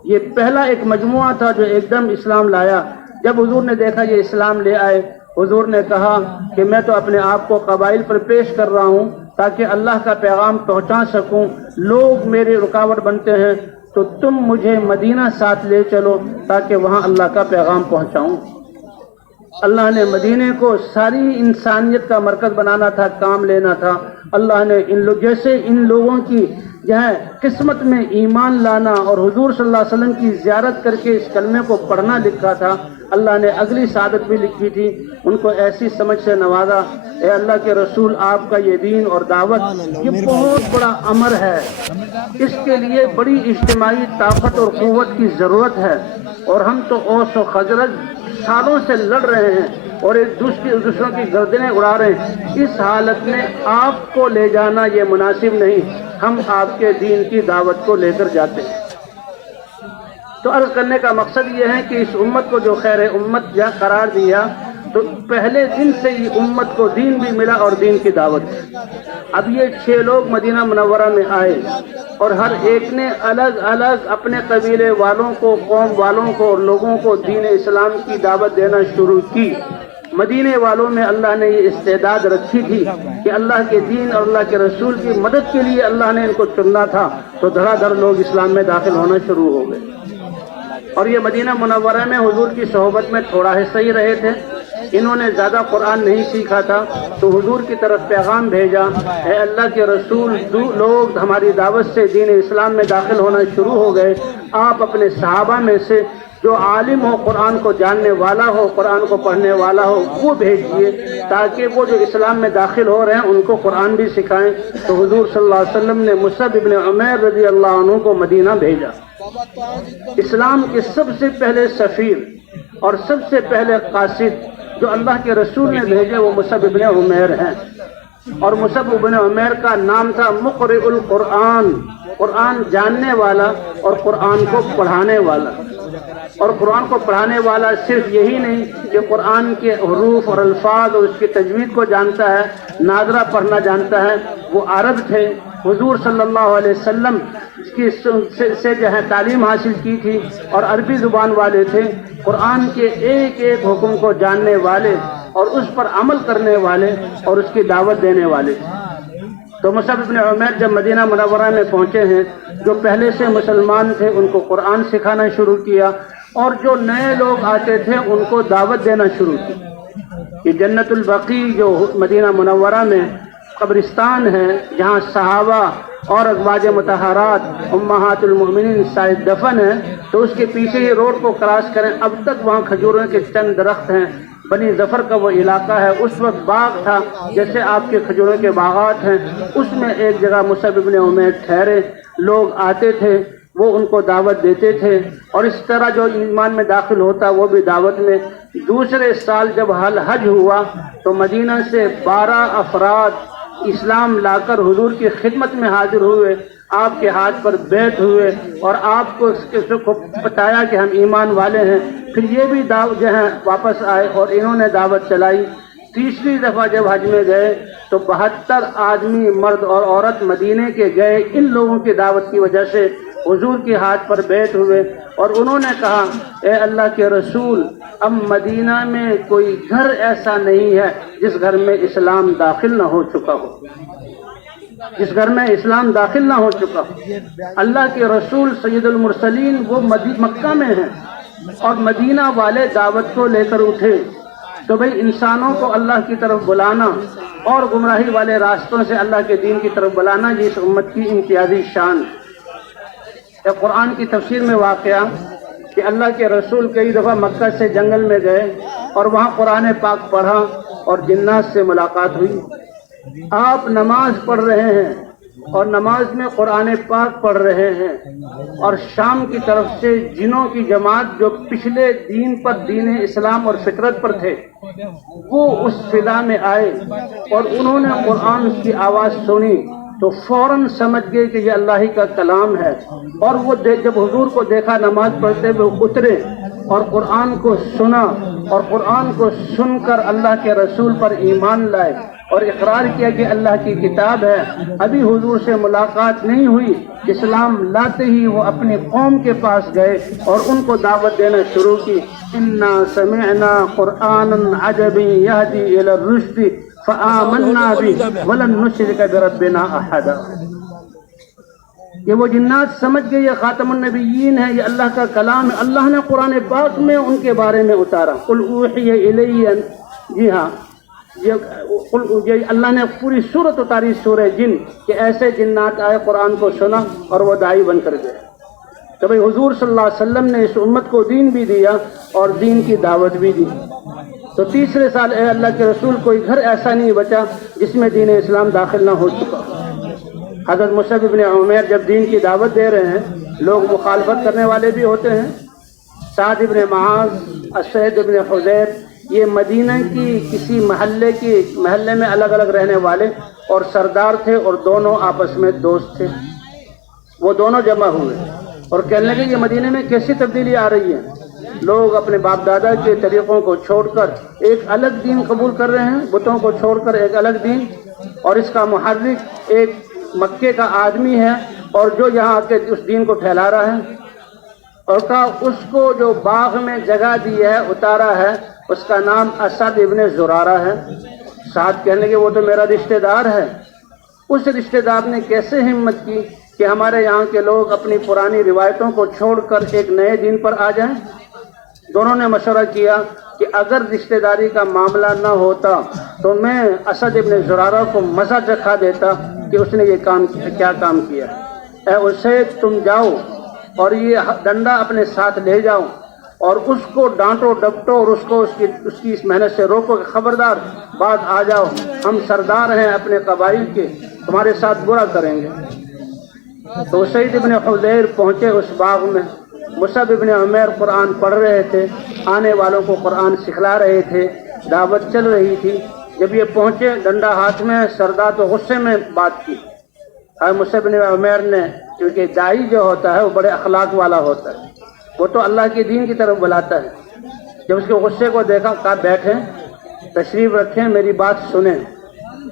یہ پہلا ایک مجموعہ تھا جو ایک دم اسلام لایا۔ جب حضور نے دیکھا یہ اسلام لے آئے، حضور نے کہا کہ میں تو اپنے آپ کو قبائل پر پیش کر رہا ہوں تاکہ اللہ کا پیغام پہنچا سکوں، لوگ میری رکاوٹ بنتے ہیں، تو تم مجھے مدینہ ساتھ لے چلو تاکہ وہاں اللہ کا پیغام پہنچاؤں۔ اللہ نے مدینے کو ساری انسانیت کا مرکز بنانا تھا، کام لینا تھا۔ اللہ نے جیسے ان لوگوں کی جو ہے قسمت میں ایمان لانا اور حضور صلی اللہ علیہ وسلم کی زیارت کر کے اس کلمے کو پڑھنا لکھا تھا، اللہ نے اگلی سعادت بھی لکھی تھی، ان کو ایسی سمجھ سے نوازا۔ اے اللہ کے رسول، آپ کا یہ دین اور دعوت یہ بہت بڑا امر ہے، اس کے لیے بڑی اجتماعی طاقت اور قوت کی ضرورت ہے، اور ہم تو اوس و خزرج سالوں سے لڑ رہے ہیں اور ایک دوسروں کی گردنیں اڑا رہے ہیں۔ اس حالت میں آپ کو لے جانا یہ مناسب نہیں، ہم آپ کے دین کی دعوت کو لے کر جاتے ہیں۔ تو عرض کرنے کا مقصد یہ ہے کہ اس امت کو جو خیر امت قرار دیا، تو پہلے دن سے ہی امت کو دین بھی ملا اور دین کی دعوت۔ اب یہ 6 لوگ مدینہ منورہ میں آئے، اور ہر ایک نے الگ الگ اپنے قبیلے والوں کو، قوم والوں کو اور لوگوں کو دین اسلام کی دعوت دینا شروع کی۔ مدینے والوں میں اللہ نے یہ استعداد رکھی تھی کہ اللہ کے دین اور اللہ کے رسول کی مدد کے لیے اللہ نے ان کو چننا تھا، تو دھڑا دھڑ لوگ اسلام میں داخل ہونا شروع ہو گئے۔ اور یہ مدینہ منورہ میں حضور کی صحبت میں تھوڑا حصہ ہی رہے تھے، انہوں نے زیادہ قرآن نہیں سیکھا تھا، تو حضور کی طرف پیغام بھیجا، اے اللہ کے رسول، لوگ ہماری دعوت سے دین اسلام میں داخل ہونا شروع ہو گئے، آپ اپنے صحابہ میں سے جو عالم ہو، قرآن کو جاننے والا ہو، قرآن کو پڑھنے والا ہو، وہ بھیجیے تاکہ وہ جو اسلام میں داخل ہو رہے ہیں ان کو قرآن بھی سکھائیں۔ تو حضور صلی اللہ علیہ وسلم نے مصعب ابن عمیر رضی اللہ عنہ کو مدینہ بھیجا۔ اسلام کے سب سے پہلے سفیر اور سب سے پہلے قاصد جو اللہ کے رسول نے بھیجے وہ مصعب ابن عمیر ہیں۔ اور مصعب بن عمیر کا نام تھا مقرئ القرآن، قرآن جاننے والا اور قرآن کو پڑھانے والا۔ اور قرآن کو پڑھانے والا صرف یہی نہیں کہ قرآن کے حروف اور الفاظ اور اس کی تجوید کو جانتا ہے، ناظرہ پڑھنا جانتا ہے، وہ عرب تھے، حضور صلی اللہ علیہ وسلم کی سے جو ہے تعلیم حاصل کی تھی اور عربی زبان والے تھے، قرآن کے ایک ایک حکم کو جاننے والے اور اس پر عمل کرنے والے اور اس کی دعوت دینے والے تھے۔ تو مصعب بن عمیر جب مدینہ منورہ میں پہنچے ہیں، جو پہلے سے مسلمان تھے ان کو قرآن سکھانا شروع کیا، اور جو نئے لوگ آتے تھے ان کو دعوت دینا شروع کی۔ یہ جنت البقیع جو مدینہ منورہ میں قبرستان ہے، جہاں صحابہ اور ازواج مطہرات امہات المؤمنین شاید دفن ہیں، تو اس کے پیچھے ہی روڈ کو کراس کریں، اب تک وہاں کھجوروں کے چند درخت ہیں۔ بنی ظفر کا وہ علاقہ ہے، اس وقت باغ تھا جیسے آپ کے کھجوروں کے باغات ہیں، اس میں ایک جگہ مصعب بن عمیر ٹھہرے، لوگ آتے تھے، وہ ان کو دعوت دیتے تھے، اور اس طرح جو ایمان میں داخل ہوتا وہ بھی دعوت میں۔ دوسرے سال جب حج ہوا تو مدینہ سے 12 افراد اسلام لا کر حضور کی خدمت میں حاضر ہوئے، آپ کے ہاتھ پر بیعت ہوئے اور آپ کو بتایا کہ ہم ایمان والے ہیں۔ پھر یہ بھی جو ہے واپس آئے اور انہوں نے دعوت چلائی۔ تیسری دفعہ جب حج میں گئے تو 72 آدمی مرد اور عورت مدینے کے گئے، ان لوگوں کی دعوت کی وجہ سے حضور کے ہاتھ پر بیعت ہوئے، اور انہوں نے کہا اے اللہ کے رسول، اب مدینہ میں کوئی گھر ایسا نہیں ہے جس گھر میں اسلام داخل نہ ہو چکا ہو، جس گھر میں اسلام داخل نہ ہو چکا ہو۔ اللہ کے رسول سید المرسلین وہ مکہ میں ہیں اور مدینہ والے دعوت کو لے کر اٹھے، تو بھئی انسانوں کو اللہ کی طرف بلانا اور گمراہی والے راستوں سے اللہ کے دین کی طرف بلانا، یہ اس امت کی امتیازی شان ہے۔ ایک قرآن کی تفسیر میں واقعہ کہ اللہ کے رسول کئی دفعہ مکہ سے جنگل میں گئے اور وہاں قرآن پاک پڑھا اور جنات سے ملاقات ہوئی۔ آپ نماز پڑھ رہے ہیں اور نماز میں قرآن پاک پڑھ رہے ہیں، اور شام کی طرف سے جنوں کی جماعت جو پچھلے دین پر، دین اسلام اور فطرت پر تھے، وہ اس فضا میں آئے اور انہوں نے قرآن کی آواز سنی تو فوراً سمجھ گئے کہ یہ اللہ ہی کا کلام ہے، اور وہ جب حضور کو دیکھا نماز پڑھتے ہوئے اترے اور قرآن کو سنا، اور قرآن کو سن کر اللہ کے رسول پر ایمان لائے اور اقرار کیا کہ اللہ کی کتاب ہے۔ ابھی حضور سے ملاقات نہیں ہوئی، اسلام لاتے ہی وہ اپنی قوم کے پاس گئے اور ان کو دعوت دینا شروع کی۔ انا سمعنا قرآنا عجبا یہدی الی الرشد فآمنا به ولن نشرک بربنا احدا۔ یہ وہ جنات سمجھ گئے یہ خاتم النبیین ہے، یہ اللہ کا کلام ہے، اللہ نے قرآن پاک میں ان کے بارے میں اتارا۔ قل اوحی الی، جی ہاں، یہ اللہ نے پوری سورت اتاری سورہ جن کہ ایسے جنات آئے، قرآن کو سنا اور وہ داعی بن کر گئے۔ تو بھئی حضور صلی اللہ علیہ وسلم نے اس امت کو دین بھی دیا اور دین کی دعوت بھی دی۔ تو تیسرے سال اے اللہ کے رسول، کوئی گھر ایسا نہیں بچا جس میں دین اسلام داخل نہ ہو چکا۔ حضرت مصعب بن عمیر جب دین کی دعوت دے رہے ہیں، لوگ مخالفت کرنے والے بھی ہوتے ہیں۔ سعد بن معاذ، اسید بن حضیر، یہ مدینہ کی کسی محلے میں الگ الگ رہنے والے اور سردار تھے، اور دونوں آپس میں دوست تھے۔ وہ دونوں جمع ہوئے اور کہنے لگے یہ مدینے میں کیسی تبدیلی آ رہی ہے، لوگ اپنے باپ دادا کے طریقوں کو چھوڑ کر ایک الگ دین قبول کر رہے ہیں، بتوں کو چھوڑ کر ایک الگ دین، اور اس کا محرک ایک مکے کا آدمی ہے اور جو یہاں آ کے اس دین کو پھیلا رہا ہے، اور کہا اس کو جو باغ میں جگہ دی ہے، اتارا ہے، اس کا نام اسد ابن زرارہ ہے۔ سعد کہنے لگے وہ تو میرا رشتہ دار ہے۔ اس رشتہ دار نے کیسے ہمت کی کہ ہمارے یہاں کے لوگ اپنی پرانی روایتوں کو چھوڑ کر ایک نئے دین پر آ جائیں؟ دونوں نے مشورہ کیا کہ اگر رشتہ داری کا معاملہ نہ ہوتا تو میں اسد ابن زرارہ کو مزہ چکھا دیتا کہ اس نے یہ کیا کام کیا۔ اے اسید، تم جاؤ اور یہ ڈنڈا اپنے ساتھ لے جاؤ اور اس کو ڈانٹو ڈپٹو اور اس کی اس محنت سے روکو کہ خبردار بعد آ جاؤ، ہم سردار ہیں اپنے قبائل کے، تمہارے ساتھ برا کریں گے۔ تو اسید ابن حضیر پہنچے اس باغ میں، مصعب ابن عمیر قرآن پڑھ رہے تھے، آنے والوں کو قرآن سکھلا رہے تھے، دعوت چل رہی تھی۔ جب یہ پہنچے ڈنڈا ہاتھ میں، سردار تو غصے میں بات کی. مصعب بن عمیر نے، کیونکہ داعی جو ہوتا ہے وہ بڑے اخلاق والا ہوتا ہے، وہ تو اللہ کے دین کی طرف بلاتا ہے. جب اس کے غصے کو دیکھا کہا بیٹھیں، تشریف رکھیں، میری بات سنیں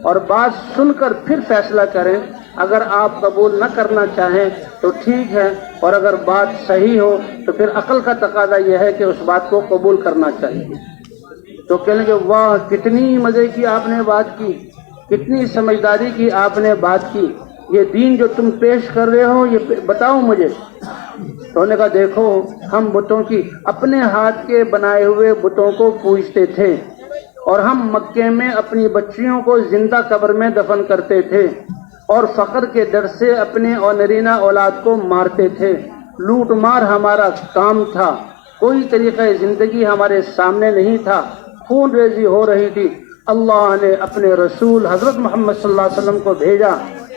اور بات سن کر پھر فیصلہ کریں. اگر آپ قبول نہ کرنا چاہیں تو ٹھیک ہے، اور اگر بات صحیح ہو تو پھر عقل کا تقاضا یہ ہے کہ اس بات کو قبول کرنا چاہیے. تو کہنے کہ واہ کتنی مزے کی آپ نے بات کی، کتنی سمجھداری کی آپ نے بات کی، یہ دین جو تم پیش کر رہے ہو یہ بتاؤ مجھے. تو انہوں نے کہا دیکھو ہم بتوں کی، اپنے ہاتھ کے بنائے ہوئے بتوں کو پوجتے تھے، اور ہم مکے میں اپنی بچیوں کو زندہ قبر میں دفن کرتے تھے، اور فقر کے ڈر سے اپنے اور نرینہ اولاد کو مارتے تھے. لوٹ مار ہمارا کام تھا، کوئی طریقہ زندگی ہمارے سامنے نہیں تھا، خون ریزی ہو رہی تھی. اللہ نے اپنے رسول حضرت محمد صلی اللہ علیہ وسلم کو بھیجا،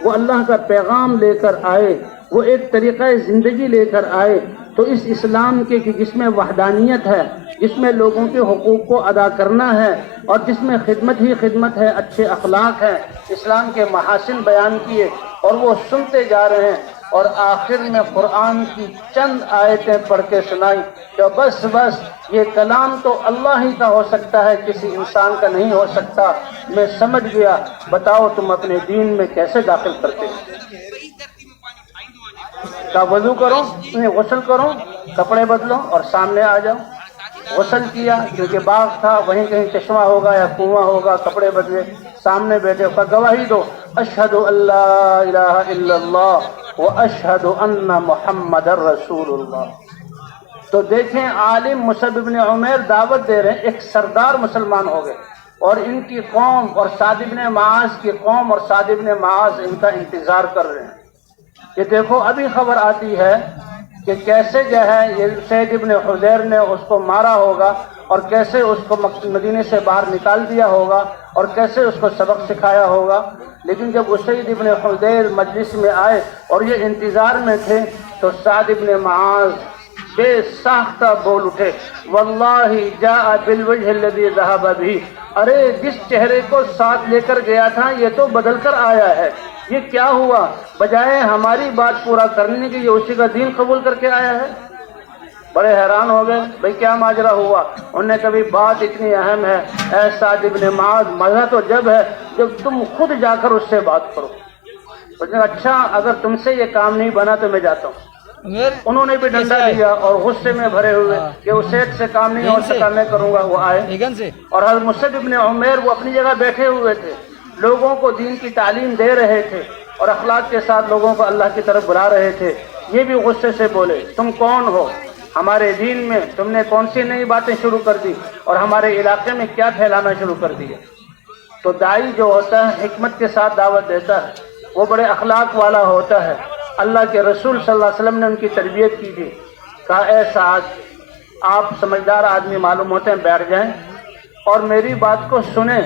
وہ اللہ کا پیغام لے کر آئے، وہ ایک طریقہ زندگی لے کر آئے. تو اس اسلام کے جس میں وحدانیت ہے، جس میں لوگوں کے حقوق کو ادا کرنا ہے، اور جس میں خدمت ہی خدمت ہے، اچھے اخلاق ہیں، اسلام کے محاسن بیان کیے اور وہ سنتے جا رہے ہیں. اور آخر میں قرآن کی چند آیتیں پڑھ کے سنائی کہ بس یہ کلام تو اللہ ہی کا ہو سکتا ہے، کسی انسان کا نہیں ہو سکتا. میں سمجھ گیا، بتاؤ تم اپنے دین میں کیسے داخل کرتے ہو. کا وضو کرو، غسل کرو، کپڑے بدلو اور سامنے آ جاؤ. غسل کیا کیونکہ باغ تھا، وہیں کہیں چشمہ ہوگا یا کنواں ہوگا، کپڑے بدلے، سامنے بیٹھے، گواہی دو اشہد ان لا الہ الا اللہ واشہد ان محمد رسول اللہ. تو دیکھیں عالم مصعب بن عمیر دعوت دے رہے ہیں، ایک سردار مسلمان ہو گئے، اور ان کی قوم اور سعد بن معاذ کی قوم اور سعد بن معاذ ان کا انتظار کر رہے ہیں کہ دیکھو ابھی خبر آتی ہے کہ کیسے جو ہے یہ سعید بن حضیر نے اس کو مارا ہوگا، اور کیسے اس کو مدینے سے باہر نکال دیا ہوگا، اور کیسے اس کو سبق سکھایا ہوگا. لیکن جب اسید ابن حضیر مجلس میں آئے اور یہ انتظار میں تھے تو سعد بن معاذ بے ساختہ بول اٹھے، واللہ جاء بالوجہ الذی ذهب به، ارے جس چہرے کو ساتھ لے کر گیا تھا یہ تو بدل کر آیا ہے، یہ کیا ہوا؟ بجائے ہماری بات پورا کرنے کی یہ اسی کا دین قبول کر کے آیا ہے. بڑے حیران ہو گئے، بھئی کیا ماجرا ہوا؟ انہوں نے کبھی بات اتنی اہم ہے، اے سعد بن معاذ مزہ تو جب ہے جب تم خود جا کر اس سے بات کرو. اچھا اگر تم سے یہ کام نہیں بنا تو میں جاتا ہوں. انہوں نے بھی ڈنڈا دیا اور غصے میں بھرے ہوئے کہ اسید سے کام نہیں ہو سکا، میں کروں گا. وہ آئے اور حضرت مصعب بن عمیر وہ اپنی جگہ بیٹھے ہوئے تھے، لوگوں کو دین کی تعلیم دے رہے تھے اور اخلاق کے ساتھ لوگوں کو اللہ کی طرف بلا رہے تھے. یہ بھی غصے سے بولے، تم کون ہو؟ ہمارے دین میں تم نے کون سی نئی باتیں شروع کر دی اور ہمارے علاقے میں کیا پھیلانا شروع کر دیا؟ تو داعی جو ہوتا ہے حکمت کے ساتھ دعوت دیتا ہے، وہ بڑے اخلاق والا ہوتا ہے. اللہ کے رسول صلی اللہ علیہ وسلم نے ان کی تربیت کی تھی. کہا اے سعد، آپ سمجھدار آدمی معلوم ہوتے ہیں، بیٹھ جائیں اور میری بات کو سنیں،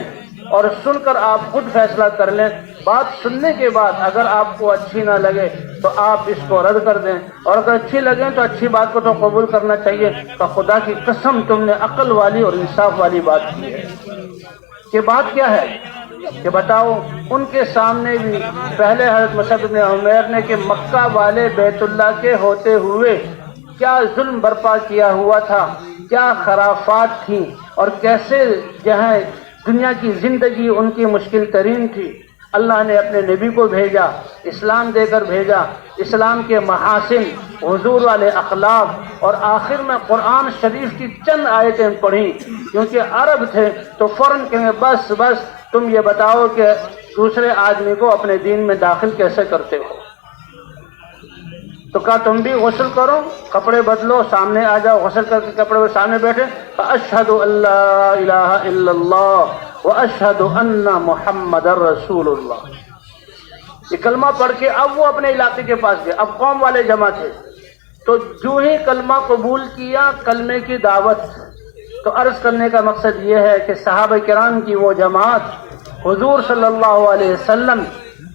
اور سن کر آپ خود فیصلہ کر لیں. بات سننے کے بعد اگر آپ کو اچھی نہ لگے تو آپ اس کو رد کر دیں، اور اگر اچھی لگے تو اچھی بات کو تو قبول کرنا چاہیے. کہ خدا کی قسم تم نے عقل والی اور انصاف والی بات کی ہے. کہ بات کیا ہے کہ بتاؤ. ان کے سامنے بھی پہلے حضرت مصعب بن عمیر نے کہ مکہ والے بیت اللہ کے ہوتے ہوئے کیا ظلم برپا کیا ہوا تھا، کیا خرافات تھیں، اور کیسے جہاں دنیا کی زندگی ان کی مشکل ترین تھی. اللہ نے اپنے نبی کو بھیجا، اسلام دے کر بھیجا، اسلام کے محاسن، حضور والے اخلاق، اور آخر میں قرآن شریف کی چند آیتیں پڑھی. کیونکہ عرب تھے تو فوراً کہیں بس تم یہ بتاؤ کہ دوسرے آدمی کو اپنے دین میں داخل کیسے کرتے ہو. تو کہا تم بھی غسل کرو، کپڑے بدلو، سامنے آ جاؤ. غسل کر کے کپڑے وہ سامنے بیٹھے. اشہد ان لا الہ الا اللہ واشہد ان محمد رسول اللہ. یہ کلمہ پڑھ کے اب وہ اپنے علاقے کے پاس گئے. اب قوم والے جمع تھے تو جو ہی کلمہ قبول کیا، کلمے کی دعوت. تو عرض کرنے کا مقصد یہ ہے کہ صحابہ کرام کی وہ جماعت حضور صلی اللہ علیہ وسلم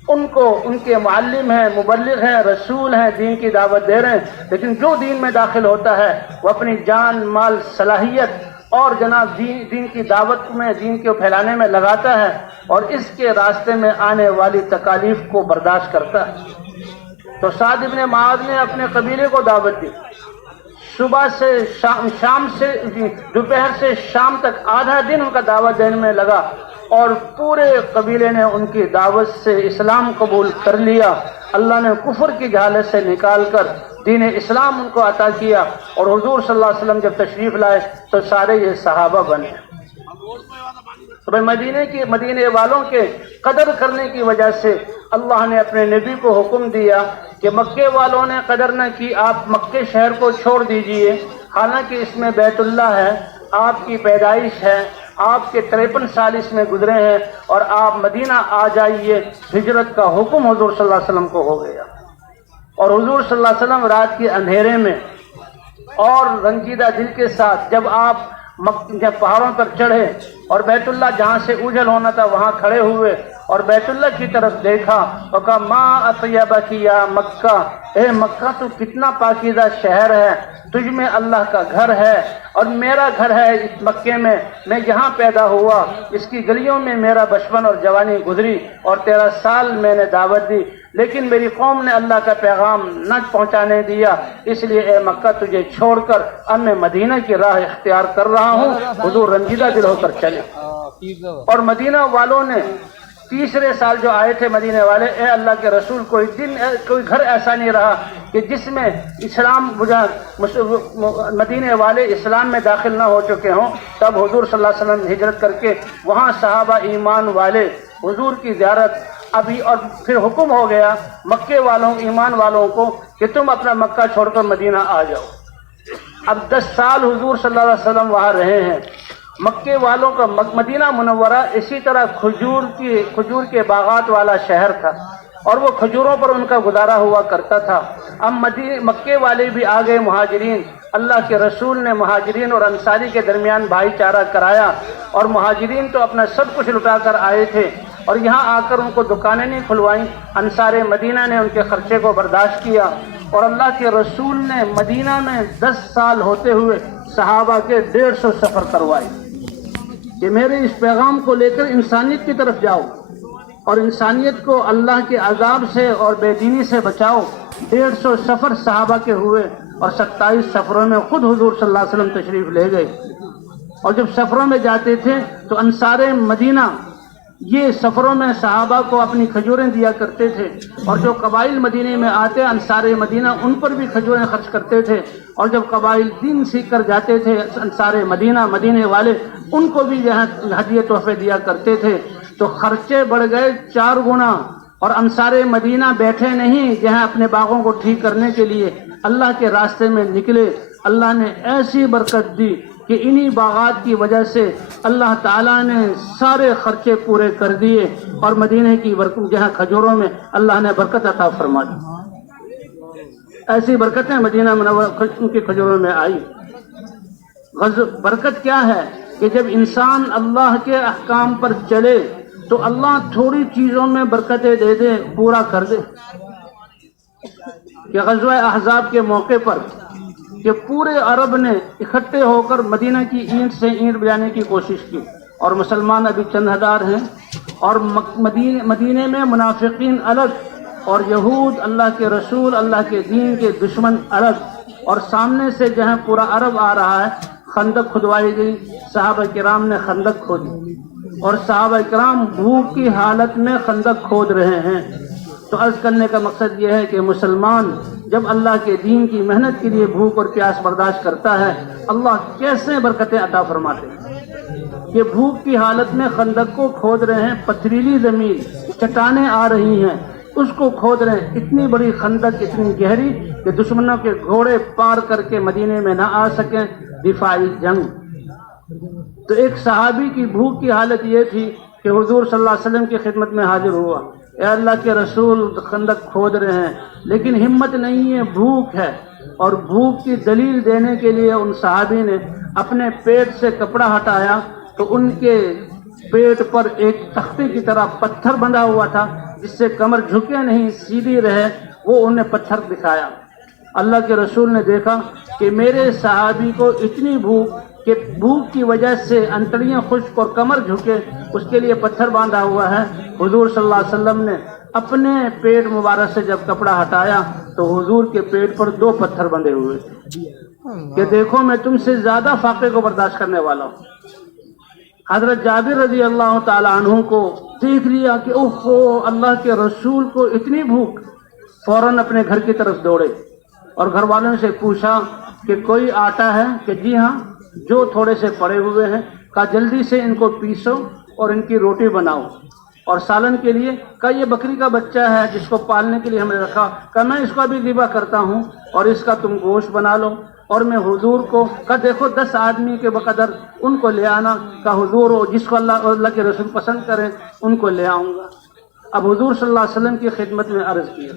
ان کو ان کے معلم ہیں، مبلغ ہیں، رسول ہیں، دین کی دعوت دے رہے ہیں. لیکن جو دین میں داخل ہوتا ہے وہ اپنی جان، مال، صلاحیت اور جناب دین کی دعوت میں، دین کو پھیلانے میں لگاتا ہے اور اس کے راستے میں آنے والی تکالیف کو برداشت کرتا ہے۔ تو سعد بن معاذ نے اپنے قبیلے کو دعوت دی، صبح سے شام سے دوپہر سے شام تک آدھا دن ان کا دعوت دینے میں لگا اور پورے قبیلے نے ان کی دعوت سے اسلام قبول کر لیا۔ اللہ نے کفر کی جہالت سے نکال کر دین اسلام ان کو عطا کیا، اور حضور صلی اللہ علیہ وسلم جب تشریف لائے تو سارے یہ صحابہ بنے۔ تو مدینے والوں کے قدر کرنے کی وجہ سے اللہ نے اپنے نبی کو حکم دیا کہ مکے والوں نے قدر نہ کی، آپ مکے شہر کو چھوڑ دیجئے، حالانکہ اس میں بیت اللہ ہے، آپ کی پیدائش ہے، آپ کے 53 سال اس میں گزرے ہیں، اور آپ مدینہ آ جائیے۔ ہجرت کا حکم حضور صلی اللہ علیہ وسلم کو ہو گیا، اور حضور صلی اللہ علیہ وسلم رات کے اندھیرے میں اور رنجیدہ دل کے ساتھ جب آپ پہاڑوں پر چڑھے اور بیت اللہ جہاں سے اوجھل ہونا تھا وہاں کھڑے ہوئے اور بیت اللہ کی طرف دیکھا اور کہا ما اطیبک یا مکہ، اے مکہ تو کتنا پاکیزہ شہر ہے، تجھ میں اللہ کا گھر ہے اور میرا گھر ہے اس مکے میں یہاں پیدا ہوا، اس کی گلیوں میں میرا بچپن اور جوانی گزری اور 13 سال میں نے دعوت دی، لیکن میری قوم نے اللہ کا پیغام نہ پہنچانے دیا، اس لیے اے مکہ تجھے چھوڑ کر اب میں مدینہ کی راہ اختیار کر رہا ہوں۔ حضور رنجیدہ دل ہو کر چلے، اور مدینہ والوں نے تیسرے سال جو آئے تھے مدینے والے، اے اللہ کے رسول کوئی گھر ایسا نہیں رہا کہ جس میں مدینے والے اسلام میں داخل نہ ہو چکے ہوں۔ تب حضور صلی اللہ علیہ وسلم ہجرت کر کے وہاں صحابہ ایمان والے حضور کی زیارت ابھی، اور پھر حکم ہو گیا مکے والوں ایمان والوں کو کہ تم اپنا مکہ چھوڑ کر مدینہ آ جاؤ۔ اب 10 سال حضور صلی اللہ علیہ وسلم وہاں رہے ہیں۔ مکے والوں کا مدینہ منورہ اسی طرح کھجور کے باغات والا شہر تھا، اور وہ کھجوروں پر ان کا گزارا ہوا کرتا تھا۔ اب مکے والے بھی آ گئے مہاجرین، اللہ کے رسول نے مہاجرین اور انصاری کے درمیان بھائی چارہ کرایا، اور مہاجرین تو اپنا سب کچھ لٹا کر آئے تھے اور یہاں آ کر ان کو دکانیں نہیں کھلوائیں، انصار مدینہ نے ان کے خرچے کو برداشت کیا، اور اللہ کے رسول نے مدینہ میں 10 سال ہوتے ہوئے صحابہ کے 150 سفر کروائے کہ میرے اس پیغام کو لے کر انسانیت کی طرف جاؤ اور انسانیت کو اللہ کے عذاب سے اور بے دینی سے بچاؤ۔ 150 سفر صحابہ کے ہوئے، اور 27 سفروں میں خود حضور صلی اللہ علیہ وسلم تشریف لے گئے، اور جب سفروں میں جاتے تھے تو انصار مدینہ یہ سفروں میں صحابہ کو اپنی کھجوریں دیا کرتے تھے، اور جو قبائل مدینے میں آتے انصار مدینہ ان پر بھی کھجوریں خرچ کرتے تھے، اور جب قبائل دین سیکھ کر جاتے تھے انصار مدینے والے ان کو بھی ہدیے تحفے دیا کرتے تھے۔ تو خرچے بڑھ گئے 4 گنا، اور انصار مدینہ بیٹھے نہیں جہاں اپنے باغوں کو ٹھیک کرنے کے لیے اللہ کے راستے میں نکلے۔ اللہ نے ایسی برکت دی کہ انہی باغات کی وجہ سے اللہ تعالیٰ نے سارے خرچے پورے کر دیے، اور مدینے کی جہاں کھجوروں میں اللہ نے برکت عطا فرما دی۔ ایسی برکتیں مدینہ منورہ ان کی کھجوروں میں آئی۔ برکت کیا ہے کہ جب انسان اللہ کے احکام پر چلے تو اللہ تھوڑی چیزوں میں برکتیں دے دے، پورا کر دے۔ کہ غزوہ احزاب کے موقع پر کہ پورے عرب نے اکٹھے ہو کر مدینہ کی اینٹ سے اینٹ بجانے کی کوشش کی، اور مسلمان ابھی چند ہزار ہیں، اور مدینے میں منافقین الگ اور یہود اللہ کے رسول اللہ کے دین کے دشمن الگ، اور سامنے سے جہاں پورا عرب آ رہا ہے خندق کھدوائی گئی، صحابہ کرام نے خندق کھودی، اور صحابہ کرام بھوک کی حالت میں خندق کھود رہے ہیں۔ تو عرض کرنے کا مقصد یہ ہے کہ مسلمان جب اللہ کے دین کی محنت کے لیے بھوک اور پیاس برداشت کرتا ہے، اللہ کیسے برکتیں عطا فرماتے ہیں۔ یہ بھوک کی حالت میں خندق کو کھود رہے ہیں، پتھریلی زمین، چٹانیں آ رہی ہیں، اس کو کھود رہے ہیں، اتنی بڑی خندق اتنی گہری کہ دشمنوں کے گھوڑے پار کر کے مدینے میں نہ آ سکیں، دفاعی جنگ۔ تو ایک صحابی کی بھوک کی حالت یہ تھی کہ حضور صلی اللہ علیہ وسلم کی خدمت میں حاضر ہوا، اے اللہ کے رسول خندق کھود رہے ہیں لیکن ہمت نہیں ہے، بھوک ہے۔ اور بھوک کی دلیل دینے کے لیے ان صحابی نے اپنے پیٹ سے کپڑا ہٹایا تو ان کے پیٹ پر ایک تختے کی طرح پتھر بندھا ہوا تھا جس سے کمر جھکے نہیں، سیدھی رہے، وہ انہیں پتھر دکھایا۔ اللہ کے رسول نے دیکھا کہ میرے صحابی کو اتنی بھوک کہ بھوک کی وجہ سے انتڑیاں خشک اور کمر جھکے، اس کے لیے پتھر باندھا ہوا ہے۔ حضور صلی اللہ علیہ وسلم نے اپنے پیٹ مبارک سے جب کپڑا ہٹایا تو حضور کے پیٹ پر 2 پتھر بندھے ہوئے تھے کہ دیکھو میں تم سے زیادہ فاقے کو برداشت کرنے والا ہوں۔ حضرت جابر رضی اللہ تعالی عنہ کو دیکھ لیا کہ اوہو اللہ کے رسول کو اتنی بھوک، فوراً اپنے گھر کی طرف دوڑے اور گھر والوں سے پوچھا کہ کوئی آٹا ہے؟ کہ جی ہاں، جو تھوڑے سے پڑے ہوئے ہیں۔ کہا جلدی سے ان کو پیسو اور ان کی روٹی بناؤ، اور سالن کے لیے کہا یہ بکری کا بچہ ہے جس کو پالنے کے لیے ہم نے رکھا، کہا میں اس کا بھی ذبح کرتا ہوں اور اس کا تم گوشت بنا لو، اور میں حضور کو کہا دیکھو 10 آدمی کے بقدر ان کو لے آنا، کہا حضور جس کو اللہ کے رسول پسند کریں ان کو لے آؤں گا۔ اب حضور صلی اللہ علیہ وسلم کی خدمت میں عرض کیا،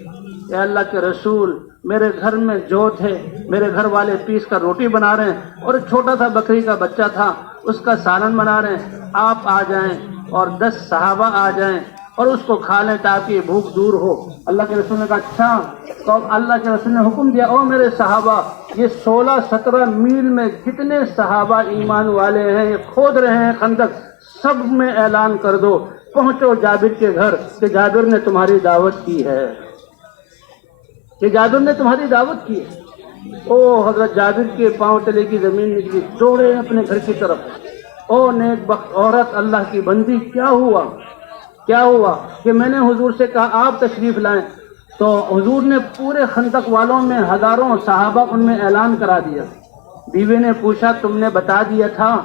اے اللہ کے رسول میرے گھر میں جوت ہے، میرے گھر والے پیس کر روٹی بنا رہے ہیں اور ایک چھوٹا سا بکری کا بچہ تھا اس کا سالن بنا رہے ہیں، آپ آ جائیں اور 10 صحابہ آ جائیں اور اس کو کھا لیں تاکہ بھوک دور ہو۔ اللہ کے رسول نے کہا اچھا، تو اللہ کے رسول نے حکم دیا او میرے صحابہ، یہ 16-17 میل میں جتنے صحابہ ایمان والے ہیں یہ کھود رہے ہیں خندق، سب میں اعلان کر دو پہنچو جابر کے گھر کہ جابر نے تمہاری دعوت کی ہے، کہ جابر نے تمہاری دعوت کی ہے۔ او حضرت جابر کے پاؤں تلے کی زمین نکلی، دوڑے اپنے گھر کی طرف۔ او نیک بخت عورت، اللہ کی بندی، کیا ہوا کہ میں نے حضور سے کہا آپ تشریف لائیں تو حضور نے پورے خندق والوں میں ہزاروں صحابہ ان میں اعلان کرا دیا۔ بیوی نے پوچھا تم نے بتا دیا تھا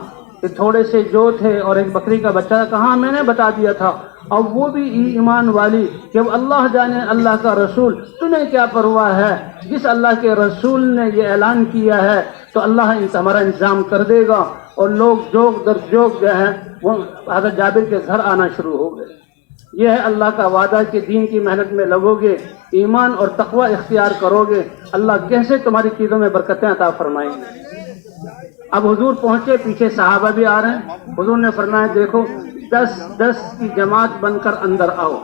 کہ تھوڑے سے جو تھے اور ایک بکری کا بچہ تھا؟ کہا میں نے بتا دیا تھا، اور وہ بھی ایمان والی کہ اللہ جانے اللہ کا رسول، تمہیں کیا پرواہ ہے، جس اللہ کے رسول نے یہ اعلان کیا ہے تو اللہ تمہارا انتظام کر دے گا۔ اور لوگ جوگ در جوگ جو ہیں وہ حضرت جابر کے گھر آنا شروع ہو گئے۔ یہ ہے اللہ کا وعدہ کہ دین کی محنت میں لگو گے، ایمان اور تقوی اختیار کرو گے، اللہ کیسے تمہاری چیزوں میں برکتیں عطا فرمائیں گے۔ اب حضور پہنچے، پیچھے صحابہ بھی آ رہے ہیں۔ حضور نے فرمایا دیکھو 10 کی جماعت بن کر اندر آؤ،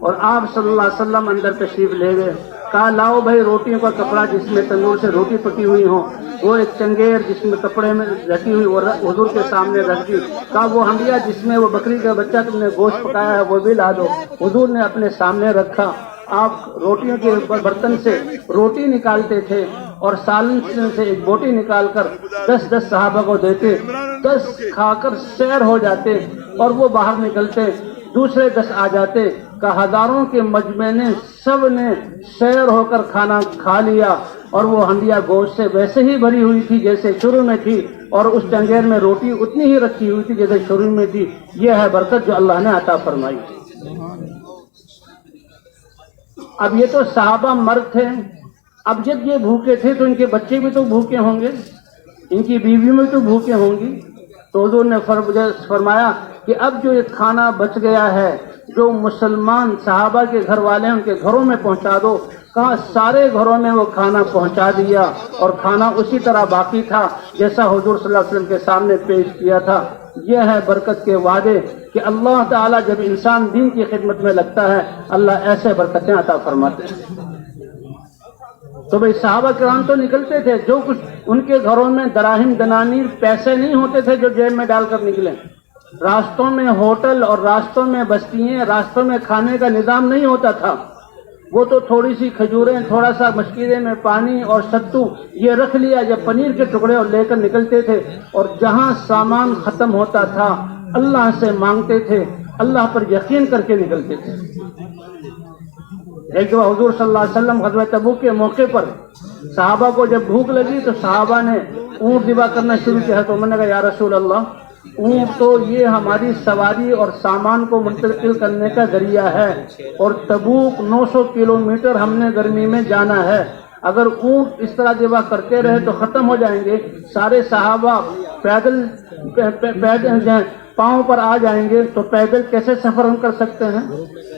اور آپ صلی اللہ علیہ وسلم اندر تشریف لے گئے۔ کہا لاؤ بھائی روٹیوں کا کپڑا جس میں تندور سے روٹی پکی ہوئی ہو، وہ ایک چنگیر جس میں کپڑے میں رکھی ہوئی وہ حضور کے سامنے رکھ دی۔ کہا وہ ہنڈیا جس میں وہ بکری کا بچہ تم نے گوشت پکایا ہے وہ بھی لا دو۔ حضور نے اپنے سامنے رکھا۔ آپ روٹیوں کے برتن سے روٹی نکالتے تھے اور سالن سے ایک بوٹی نکال کر 10 صحابہ کو دیتے، 10 کھا کر سیر ہو جاتے اور وہ باہر نکلتے، دوسرے 10 آ جاتے۔ کہ ہزاروں کے مجمع نے سب نے سیر ہو کر کھانا کھا لیا، اور وہ ہنڈیا گوشت سے ویسے ہی بھری ہوئی تھی جیسے شروع میں تھی، اور اس چنگیر میں روٹی اتنی ہی رکھی ہوئی تھی جیسے شروع میں تھی۔ یہ ہے برکت جو اللہ نے عطا فرمائی۔ اب یہ تو صحابہ مرد تھے، اب جب یہ بھوکے تھے تو ان کے بچے بھی تو بھوکے ہوں گے، ان کی بیوی میں تو بھوکے ہوں گی۔ تو حضور نے فرمایا کہ اب جو یہ کھانا بچ گیا ہے جو مسلمان صحابہ کے گھر والے ہیں ان کے گھروں میں پہنچا دو۔ کہا سارے گھروں میں وہ کھانا پہنچا دیا، اور کھانا اسی طرح باقی تھا جیسا حضور صلی اللہ علیہ وسلم کے سامنے پیش کیا تھا۔ یہ ہے برکت کے وعدے کہ اللہ تعالیٰ جب انسان دین کی خدمت میں لگتا ہے اللہ ایسے برکتیں عطا فرماتے ہیں۔ تو بھئی صحابہ کرام تو نکلتے تھے، جو کچھ ان کے گھروں میں دراہم دنانیر پیسے نہیں ہوتے تھے جو جیب میں ڈال کر نکلیں، راستوں میں ہوٹل اور راستوں میں بستیاں، راستوں میں کھانے کا نظام نہیں ہوتا تھا، وہ تو تھوڑی سی کھجوریں، تھوڑا سا مشکیزے میں پانی اور ستو یہ رکھ لیا، جب پنیر کے ٹکڑے اور لے کر نکلتے تھے، اور جہاں سامان ختم ہوتا تھا اللہ سے مانگتے تھے، اللہ پر یقین کر کے نکلتے تھے۔ ایک دفعہ حضور صلی اللہ علیہ وسلم غزوہ تبوک کے موقع پر صحابہ کو جب بھوک لگی تو صحابہ نے اونٹ ذبح کرنا شروع کیا، تو میں نے کہا یا رسول اللہ اونٹ تو یہ ہماری سواری اور سامان کو منتقل کرنے کا ذریعہ ہے، اور تبوک 900 کلومیٹر ہم نے گرمی میں جانا ہے، اگر اونٹ اس طرح ذبح کرتے رہے تو ختم ہو جائیں گے، سارے صحابہ پیدل پاؤں پر آ جائیں گے، تو پیدل کیسے سفر ہم کر سکتے ہیں؟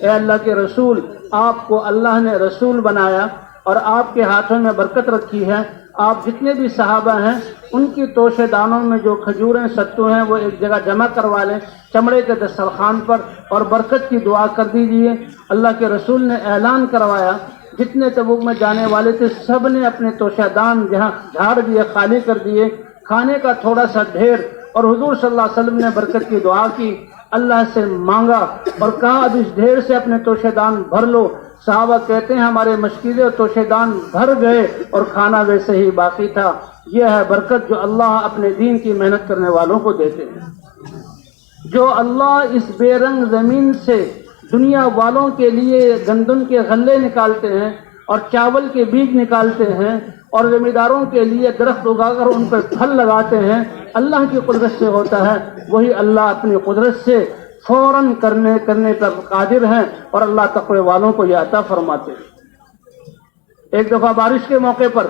اے اللہ کے رسول، آپ کو اللہ نے رسول بنایا اور آپ کے ہاتھوں میں برکت رکھی ہے، آپ جتنے بھی صحابہ ہیں ان کی توشے دانوں میں جو کھجوریں ستو ہیں وہ ایک جگہ جمع کروا لیں چمڑے کے دسترخوان پر، اور برکت کی دعا کر دیجئے۔ اللہ کے رسول نے اعلان کروایا، جتنے تبوک میں جانے والے تھے سب نے اپنے توشہ دان جہاں جھاڑ دیے، خالی کر دیے، کھانے کا تھوڑا سا ڈھیر، اور حضور صلی اللہ علیہ وسلم نے برکت کی دعا کی، اللہ سے مانگا اور کہا اب اس ڈھیر سے اپنے توشے دان بھر لو۔ صحابہ کہتے ہیں ہمارے مشکلیں اور توشے دان بھر گئے اور کھانا ویسے ہی باقی تھا۔ یہ ہے برکت جو اللہ اپنے دین کی محنت کرنے والوں کو دیتے ہیں۔ جو اللہ اس بے رنگ زمین سے دنیا والوں کے لیے گندم کے غلے نکالتے ہیں اور چاول کے بیج نکالتے ہیں اور زمینداروں کے لیے درخت اگا کر ان پر پھل لگاتے ہیں، اللہ کی قدرت سے ہوتا ہے، وہی اللہ اپنی قدرت سے فوراً کرنے پر قادر ہیں، اور اللہ تقوی والوں کو یہ عطا فرماتے ہیں۔ ایک دفعہ بارش کے موقع پر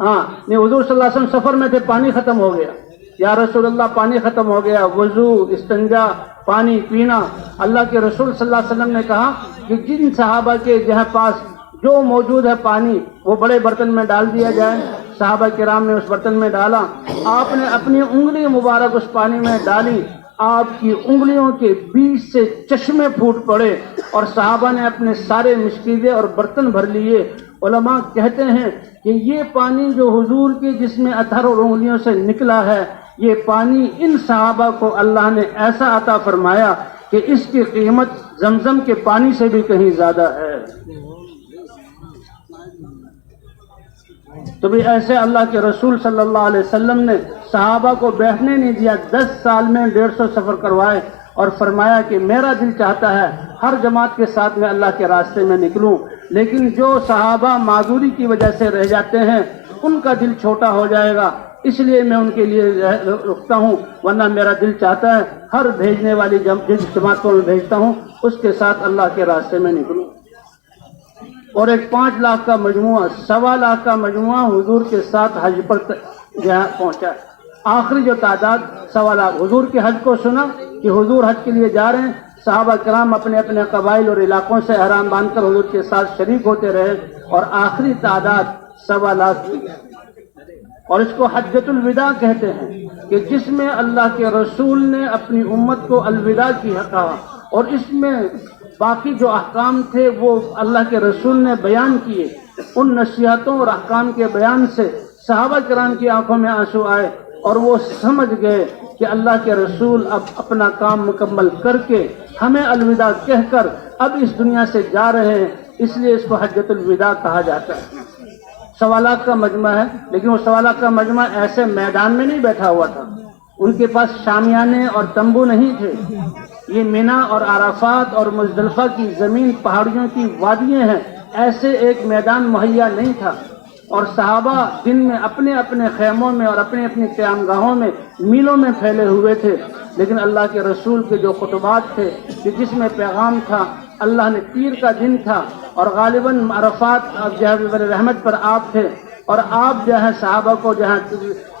حضور صلی اللہ علیہ وسلم سفر میں تھے، پانی ختم ہو گیا، یا رسول اللہ پانی ختم ہو گیا، وضو، استنجا، پانی پینا۔ اللہ کے رسول صلی اللہ علیہ وسلم نے کہا کہ جن صحابہ کے جہاں پاس جو موجود ہے پانی وہ بڑے برتن میں ڈال دیا جائے۔ صحابہ کرام نے اس برتن میں ڈالا، آپ نے اپنی انگلی مبارک اس پانی میں ڈالی، آپ کی انگلیوں کے بیچ سے چشمے پھوٹ پڑے اور صحابہ نے اپنے سارے مشکیزیں اور برتن بھر لیے۔ علماء کہتے ہیں کہ یہ پانی جو حضور کے جسم اطہر اور انگلیوں سے نکلا ہے، یہ پانی ان صحابہ کو اللہ نے ایسا عطا فرمایا کہ اس کی قیمت زمزم کے پانی سے بھی کہیں زیادہ ہے۔ تو بھی ایسے اللہ کے رسول صلی اللہ علیہ وسلم نے صحابہ کو بیٹھنے نہیں دیا، 10 سال میں 150 سفر کروائے اور فرمایا کہ میرا دل چاہتا ہے ہر جماعت کے ساتھ میں اللہ کے راستے میں نکلوں، لیکن جو صحابہ معذوری کی وجہ سے رہ جاتے ہیں ان کا دل چھوٹا ہو جائے گا، اس لیے میں ان کے لیے رکتا ہوں، ورنہ میرا دل چاہتا ہے ہر بھیجنے والی جس جماعت کو میں بھیجتا ہوں اس کے ساتھ اللہ کے راستے میں نکلوں۔ اور ایک 5 لاکھ کا مجموعہ، 1.25 لاکھ کا مجموعہ حضور کے ساتھ حج پر جہاں پہنچا۔ آخری جو تعداد 1.25 لاکھ، حضور کے حج کو سنا کہ حضور حج کے لیے جا رہے ہیں، صحابہ کرام اپنے اپنے قبائل اور علاقوں سے احرام باندھ کر حضور کے ساتھ شریک ہوتے رہے، اور آخری تعداد 1.25 لاکھ کی۔ اور اس کو حجۃ الوداع کہتے ہیں کہ جس میں اللہ کے رسول نے اپنی امت کو الوداع کہا، اور اس میں باقی جو احکام تھے وہ اللہ کے رسول نے بیان کیے۔ ان نصیحتوں اور احکام کے بیان سے صحابہ کرام کی آنکھوں میں آنسو آئے اور وہ سمجھ گئے کہ اللہ کے رسول اب اپنا کام مکمل کر کے ہمیں الوداع کہہ کر اب اس دنیا سے جا رہے ہیں، اس لیے اس کو حجۃ الوداع کہا جاتا ہے۔ 1.25 لاکھ کا مجمع ہے، لیکن وہ 1.25 لاکھ کا مجمع ایسے میدان میں نہیں بیٹھا ہوا تھا، ان کے پاس شامیانے اور تمبو نہیں تھے۔ یہ مینا اور عرفات اور مزدلفہ کی زمین پہاڑیوں کی وادیاں ہیں، ایسے ایک میدان مہیا نہیں تھا، اور صحابہ دن میں اپنے اپنے خیموں میں اور اپنے اپنے قیام گاہوں میں میلوں میں پھیلے ہوئے تھے، لیکن اللہ کے رسول کے جو خطبات تھے کہ جس میں پیغام تھا، اللہ نے پیر کا دن تھا اور غالباً عرفات جہاں رحمت پر آپ تھے، اور آپ جو ہے صحابہ کو جہاں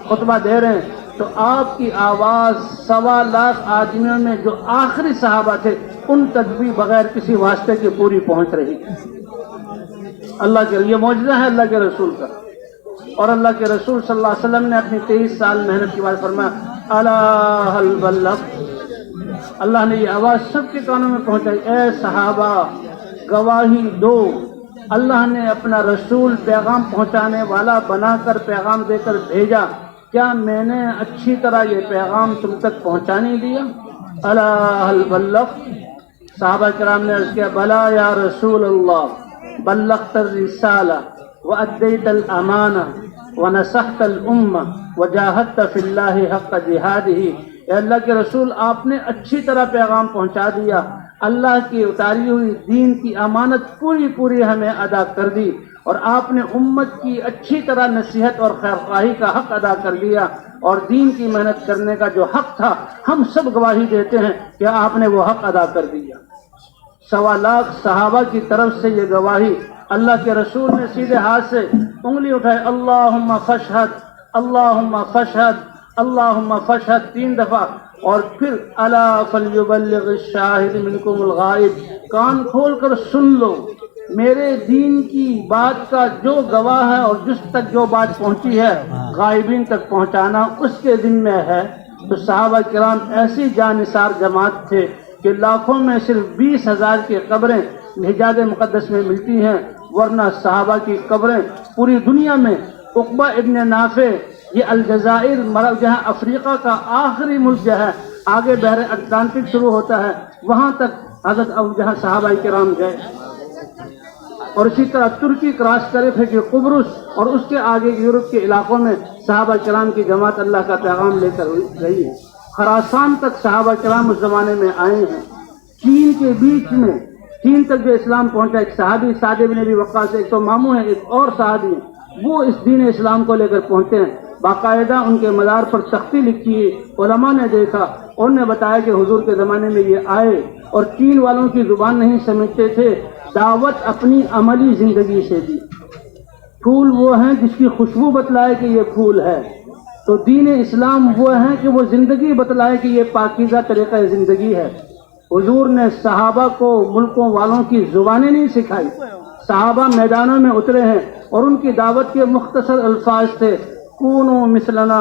خطبہ دے رہے ہیں، تو آپ کی آواز 1.25 لاکھ آدمیوں میں جو آخری صحابہ تھے ان تک بھی بغیر کسی واسطے کے پوری پہنچ رہی تھی۔ اللہ کے یہ معجزہ ہے اللہ کے رسول کا۔ اور اللہ کے رسول صلی اللہ علیہ وسلم نے اپنی 23 سال محنت کے بعد فرمایا الا هل بلغت، اللہ نے یہ آواز سب کے کانوں میں پہنچائی، اے صحابہ گواہی دو، اللہ نے اپنا رسول پیغام پہنچانے والا بنا کر پیغام دے کر بھیجا، کیا میں نے اچھی طرح یہ پیغام تم تک پہنچا نہیں دیا؟ الا هل بلغت، صحابہ کرام نے عرض کیا بلا یا رسول اللہ، بلغت الرسالہ وأديت الأمانة ونصحت الأمة وجاهدت في الله حق جهاده۔ اے اللہ کے رسول آپ نے اچھی طرح پیغام پہنچا دیا، اللہ کی اتاری ہوئی دین کی امانت پوری پوری ہمیں ادا کر دی، اور آپ نے امت کی اچھی طرح نصیحت اور خیرخواہی کا حق ادا کر دیا، اور دین کی محنت کرنے کا جو حق تھا ہم سب گواہی دیتے ہیں کہ آپ نے وہ حق ادا کر دیا۔ 1.25 لاکھ صحابہ کی طرف سے یہ گواہی، اللہ کے رسول نے سیدھے ہاتھ سے انگلی اٹھائے، اللہم فاشہد اللہم فاشہد اللہم فاشہد 3 دفعہ، اور پھر الا فلیبلغ الشاہد منکم الغائب، کان کھول کر سن لو، میرے دین کی بات کا جو گواہ ہے اور جس تک جو بات پہنچی ہے غائبین تک پہنچانا اس کے ذمہ میں ہے۔ تو صحابہ کرام ایسی جانثار جماعت تھے کہ لاکھوں میں صرف 20,000 کی قبریں حجاز مقدس میں ملتی ہیں، ورنہ صحابہ کی قبریں پوری دنیا میں عقبہ ابن نافع یہ الجزائر جہاں افریقہ کا آخری ملک جو ہے، آگے بحر اٹلانٹک شروع ہوتا ہے، وہاں تک حضرت جہاں صحابہ کرام گئے، اور اسی طرح ترکی کراس کرے پھر کہ قبرص، اور اس کے آگے یورپ کے علاقوں میں صحابہ کرام کی جماعت اللہ کا پیغام لے کر گئی ہے۔ خراسان تک صحابہ کرام اس زمانے میں آئے ہیں۔ چین کے بیچ میں، چین تک جو اسلام پہنچا، ایک صحابی سعد بن ابی وقاص، ایک تو ماموں ہیں، ایک اور صحابی ہیں، وہ اس دین اسلام کو لے کر پہنچے ہیں۔ باقاعدہ ان کے مزار پر تختی لکھی ہے، علماء نے دیکھا، انہوں نے بتایا کہ حضور کے زمانے میں یہ آئے اور چین والوں کی زبان نہیں سمجھتے تھے، دعوت اپنی عملی زندگی سے دی۔ پھول وہ ہیں جس کی خوشبو بتلائے کہ یہ پھول ہے، تو دین اسلام وہ ہے کہ وہ زندگی بتلائے کہ یہ پاکیزہ طریقہ زندگی ہے۔ حضور نے صحابہ کو ملکوں والوں کی زبانیں نہیں سکھائی، صحابہ میدانوں میں اترے ہیں اور ان کی دعوت کے مختصر الفاظ تھے، کونو مثلنا،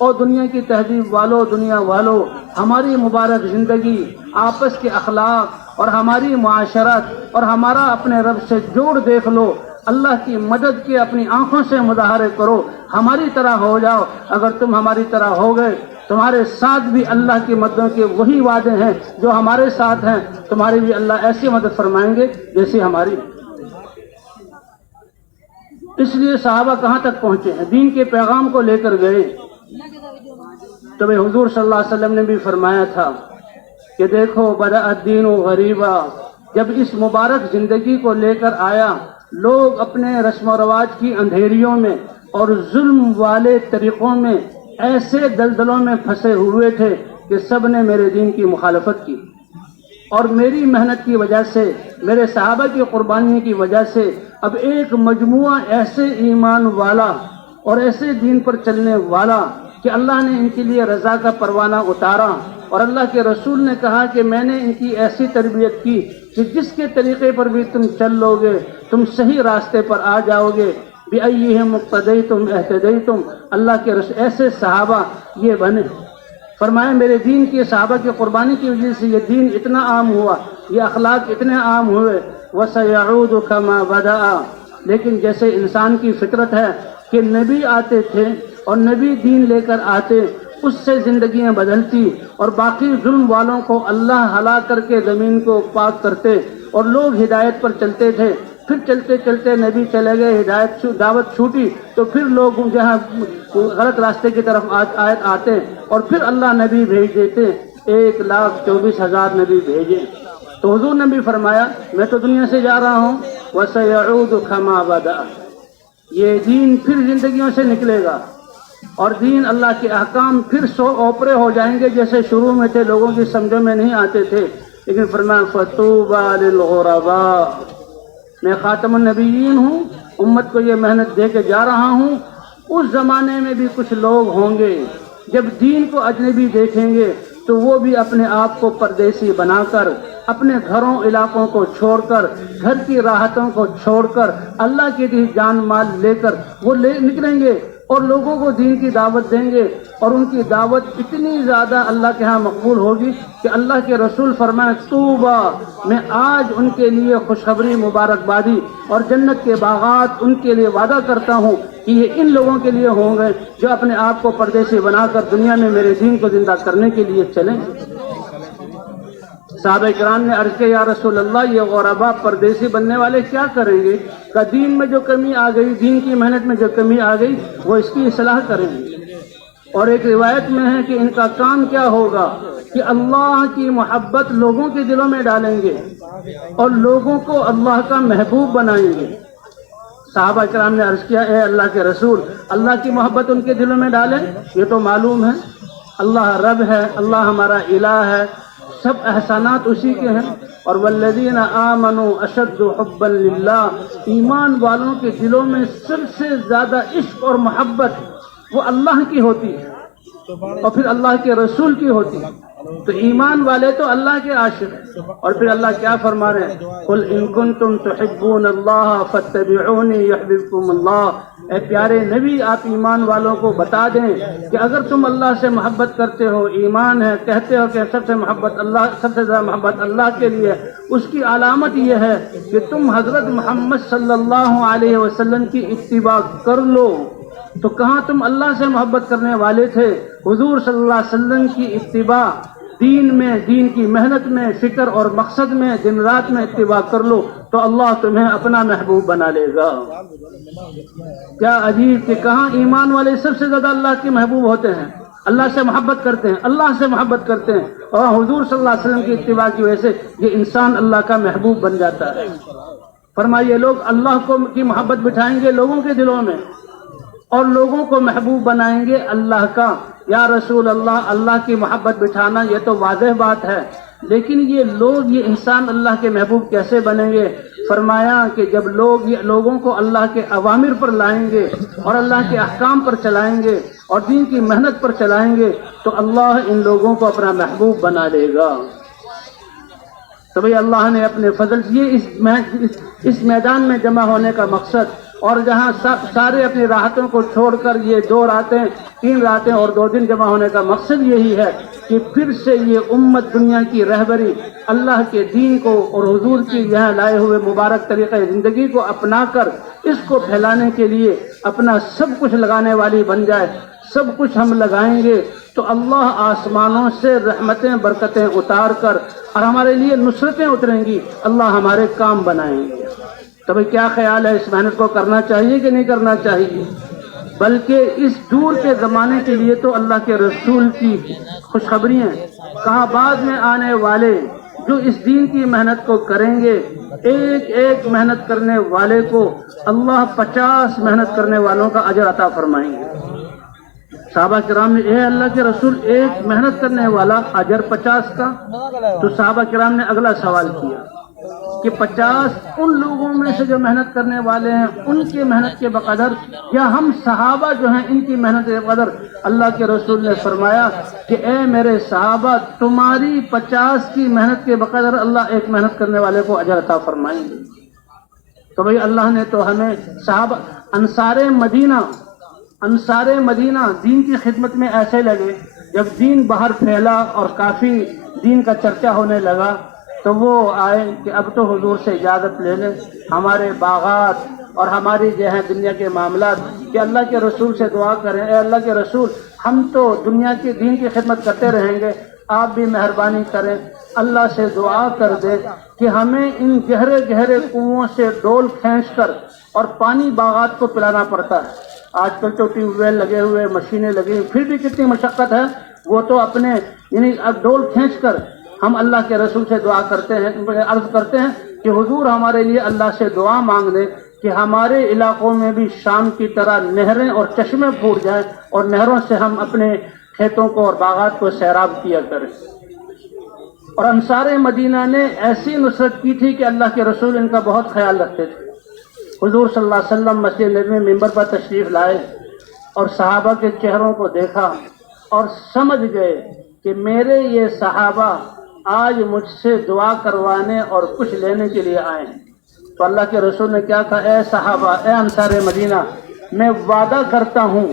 اور دنیا کی تہذیب والو، دنیا والو، ہماری مبارک زندگی، آپس کے اخلاق اور ہماری معاشرت اور ہمارا اپنے رب سے جوڑ دیکھ لو، اللہ کی مدد کے اپنی آنکھوں سے مظاہرے کرو، ہماری طرح ہو جاؤ۔ اگر تم ہماری طرح ہو گئے، تمہارے ساتھ بھی اللہ کی مدد کے وہی وعدے ہیں جو ہمارے ساتھ ہیں، تمہاری بھی اللہ ایسی مدد فرمائیں گے جیسی ہماری۔ اس لیے صحابہ کہاں تک پہنچے ہیں، دین کے پیغام کو لے کر گئے۔ تو حضور صلی اللہ علیہ وسلم نے بھی فرمایا تھا کہ دیکھو بدأ الدین غریبا، جب اس مبارک زندگی کو لے کر آیا، لوگ اپنے رسم و رواج کی اندھیریوں میں اور ظلم والے طریقوں میں ایسے دلدلوں میں پھنسے ہوئے تھے کہ سب نے میرے دین کی مخالفت کی، اور میری محنت کی وجہ سے، میرے صحابہ کی قربانیوں کی وجہ سے اب ایک مجموعہ ایسے ایمان والا اور ایسے دین پر چلنے والا کہ اللہ نے ان کے لیے رضا کا پروانہ اتارا، اور اللہ کے رسول نے کہا کہ میں نے ان کی ایسی تربیت کی کہ جس کے طریقے پر بھی تم چل لو گے تم صحیح راستے پر آ جاؤ گے۔ بِأَيِّهِمْ اقْتَدَيْتُمْ اهْتَدَيْتُمْ، اللہ کے رسول ایسے صحابہ یہ بنے۔ فرمایا میرے دین کے صحابہ کی قربانی کی وجہ سے یہ دین اتنا عام ہوا، یہ اخلاق اتنے عام ہوئے۔ وَسَيَعُودُ كَمَا بَدَأَ، لیکن جیسے انسان کی فطرت ہے کہ نبی آتے تھے اور نبی دین لے کر آتے، اس سے زندگیاں بدلتی، اور باقی ظلم والوں کو اللہ ہلاک کر کے زمین کو پاک کرتے اور لوگ ہدایت پر چلتے تھے۔ پھر چلتے چلتے نبی چلے گئے، دعوت چھوٹی، تو پھر لوگ جہاں غلط راستے کی طرف آتے، اور پھر اللہ نبی بھیج دیتے، 1,24,000 نبی بھیجے۔ تو حضور نے بھی فرمایا میں تو دنیا سے جا رہا ہوں، وَسَيَعُودُ كَمَا بَدَأَ، یہ دین پھر زندگیوں سے نکلے گا، اور دین اللہ کے احکام پھر سو اوپرے ہو جائیں گے جیسے شروع میں تھے، لوگوں کی سمجھوں میں نہیں آتے تھے۔ لیکن فرمایا فَطُوبَى لِلْغُرَبَاء، میں خاتم النبیین ہوں، امت کو یہ محنت دے کے جا رہا ہوں۔ اس زمانے میں بھی کچھ لوگ ہوں گے جب دین کو اجنبی دیکھیں گے تو وہ بھی اپنے آپ کو پردیسی بنا کر، اپنے گھروں علاقوں کو چھوڑ کر، گھر کی راحتوں کو چھوڑ کر، اللہ کی دی جان مال لے کر وہ نکلیں گے اور لوگوں کو دین کی دعوت دیں گے، اور ان کی دعوت اتنی زیادہ اللہ کے ہاں مقبول ہوگی کہ اللہ کے رسول فرمائے طوبا، میں آج ان کے لیے خوشخبری، مبارکبادی اور جنت کے باغات ان کے لیے وعدہ کرتا ہوں کہ یہ ان لوگوں کے لیے ہوں گے جو اپنے آپ کو پردیسی بنا کر دنیا میں میرے دین کو زندہ کرنے کے لیے چلیں۔ صحابہ کرام نے عرض کیا یا رسول اللہ، یہ غربا پردیسی بننے والے کیا کریں گے؟ کہ دین میں جو کمی آ گئی، دین کی محنت میں جو کمی آ گئی وہ اس کی اصلاح کریں گے۔ اور ایک روایت میں ہے کہ ان کا کام کیا ہوگا کہ اللہ کی محبت لوگوں کے دلوں میں ڈالیں گے اور لوگوں کو اللہ کا محبوب بنائیں گے۔ صحابہ کرام نے عرض کیا اے اللہ کے رسول، اللہ کی محبت ان کے دلوں میں ڈالیں، یہ تو معلوم ہے، اللہ رب ہے، اللہ ہمارا الہ ہے، سب احسانات اسی کے ہیں۔ اور والذین آمنوا اشد حبا للہ، ایمان والوں کے دلوں میں سب سے زیادہ عشق اور محبت وہ اللہ کی ہوتی ہے اور پھر اللہ کے رسول کی ہوتی ہے۔ تو ایمان والے تو اللہ کے عاشق ہیں۔ اور پھر اللہ کیا فرما رہے ہیں؟ قل ان کنتم تحبون اللہ فاتبعونی یحببکم اللہ، اے پیارے نبی آپ ایمان والوں کو بتا دیں کہ اگر تم اللہ سے محبت کرتے ہو، ایمان ہے، کہتے ہو کہ سب سے زیادہ محبت اللہ کے لیے، اس کی علامت یہ ہے کہ تم حضرت محمد صلی اللہ علیہ وسلم کی اتباع کر لو۔ تو کہاں تم اللہ سے محبت کرنے والے تھے؟ حضور صلی اللہ علیہ وسلم کی اتباع، دین میں، دین کی محنت میں، فکر اور مقصد میں، دن رات میں اتباع کر لو تو اللہ تمہیں اپنا محبوب بنا لے گا۔ کیا عجیب کہ کہاں ایمان والے سب سے زیادہ اللہ کے محبوب ہوتے ہیں، اللہ سے محبت کرتے ہیں، اللہ سے محبت کرتے ہیں، اور حضور صلی اللہ علیہ وسلم کی اتباع کی وجہ سے یہ انسان اللہ کا محبوب بن جاتا ہے۔ فرمائیے لوگ اللہ کی محبت بٹھائیں گے لوگوں کے دلوں میں اور لوگوں کو محبوب بنائیں گے اللہ کا۔ یا رسول اللہ، اللہ کی محبت بٹھانا یہ تو واضح بات ہے، لیکن یہ لوگ، یہ انسان اللہ کے محبوب کیسے بنیں گے؟ فرمایا کہ جب لوگوں کو اللہ کے اوامر پر لائیں گے اور اللہ کے احکام پر چلائیں گے اور دین کی محنت پر چلائیں گے تو اللہ ان لوگوں کو اپنا محبوب بنا لے گا۔ تو بھئی اللہ نے اپنے فضل یہ اس میدان میں جمع ہونے کا مقصد، اور جہاں سارے اپنی راحتوں کو چھوڑ کر یہ 2 راتیں 3 راتیں اور 2 دن جمع ہونے کا مقصد یہی ہے کہ پھر سے یہ امت دنیا کی رہبری اللہ کے دین کو اور حضور کی یہاں لائے ہوئے مبارک طریقہ زندگی کو اپنا کر اس کو پھیلانے کے لیے اپنا سب کچھ لگانے والی بن جائے۔ سب کچھ ہم لگائیں گے تو اللہ آسمانوں سے رحمتیں برکتیں اتار کر اور ہمارے لیے نصرتیں اتریں گی، اللہ ہمارے کام بنائیں گے۔ تو بھئی کیا خیال ہے، اس محنت کو کرنا چاہیے کہ نہیں کرنا چاہیے؟ بلکہ اس دور کے زمانے کے لیے تو اللہ کے رسول کی خوشخبری ہیں، کہاں بعد میں آنے والے جو اس دین کی محنت کو کریں گے، ایک ایک محنت کرنے والے کو اللہ 50 محنت کرنے والوں کا اجر عطا فرمائیں گے۔ صحابہ کرام نے، اے اللہ کے رسول، ایک محنت کرنے والا اجر 50 کا؟ تو صحابہ کرام نے اگلا سوال کیا کہ 50 ان لوگوں میں سے جو محنت کرنے والے ہیں ان کی محنت کے بقدر، یا ہم صحابہ جو ہیں ان کی محنت کے بقدر؟ اللہ کے رسول نے فرمایا کہ اے میرے صحابہ، تمہاری 50 کی محنت کے بقدر اللہ ایک محنت کرنے والے کو اجر عطا فرمائیں گے۔ تو بھئی اللہ نے تو ہمیں صحابہ، انصار مدینہ دین کی خدمت میں ایسے لگے، جب دین باہر پھیلا اور کافی دین کا چرچا ہونے لگا تو وہ آئے کہ اب تو حضور سے اجازت لے لیں، ہمارے باغات اور ہماری جو ہے دنیا کے معاملات، کہ اللہ کے رسول سے دعا کریں، اے اللہ کے رسول، ہم تو دنیا کے دین کی خدمت کرتے رہیں گے، آپ بھی مہربانی کریں، اللہ سے دعا کر دیں کہ ہمیں ان گہرے گہرے کنوؤں سے ڈول کھینچ کر اور پانی باغات کو پلانا پڑتا ہے۔ آج کل تو ٹیوب ویل لگے ہوئے، مشینیں لگی، پھر بھی کتنی مشقت ہے، وہ تو اپنے یعنی اب ڈول کھینچ کر ہم اللہ کے رسول سے دعا کرتے ہیں، عرض کرتے ہیں کہ حضور ہمارے لیے اللہ سے دعا مانگ دیں کہ ہمارے علاقوں میں بھی شام کی طرح نہریں اور چشمے پھوٹ جائیں اور نہروں سے ہم اپنے کھیتوں کو اور باغات کو سیراب کیا کریں۔ اور انصار مدینہ نے ایسی نصرت کی تھی کہ اللہ کے رسول ان کا بہت خیال رکھتے تھے۔ حضور صلی اللہ علیہ وسلم مسجد نبوی میں ممبر پر تشریف لائے اور صحابہ کے چہروں کو دیکھا اور سمجھ گئے کہ میرے یہ صحابہ آج مجھ سے دعا کروانے اور کچھ لینے کے لیے آئے ہیں۔ تو اللہ کے رسول نے کیا کہا، اے صحابہ، اے انصار مدینہ، میں وعدہ کرتا ہوں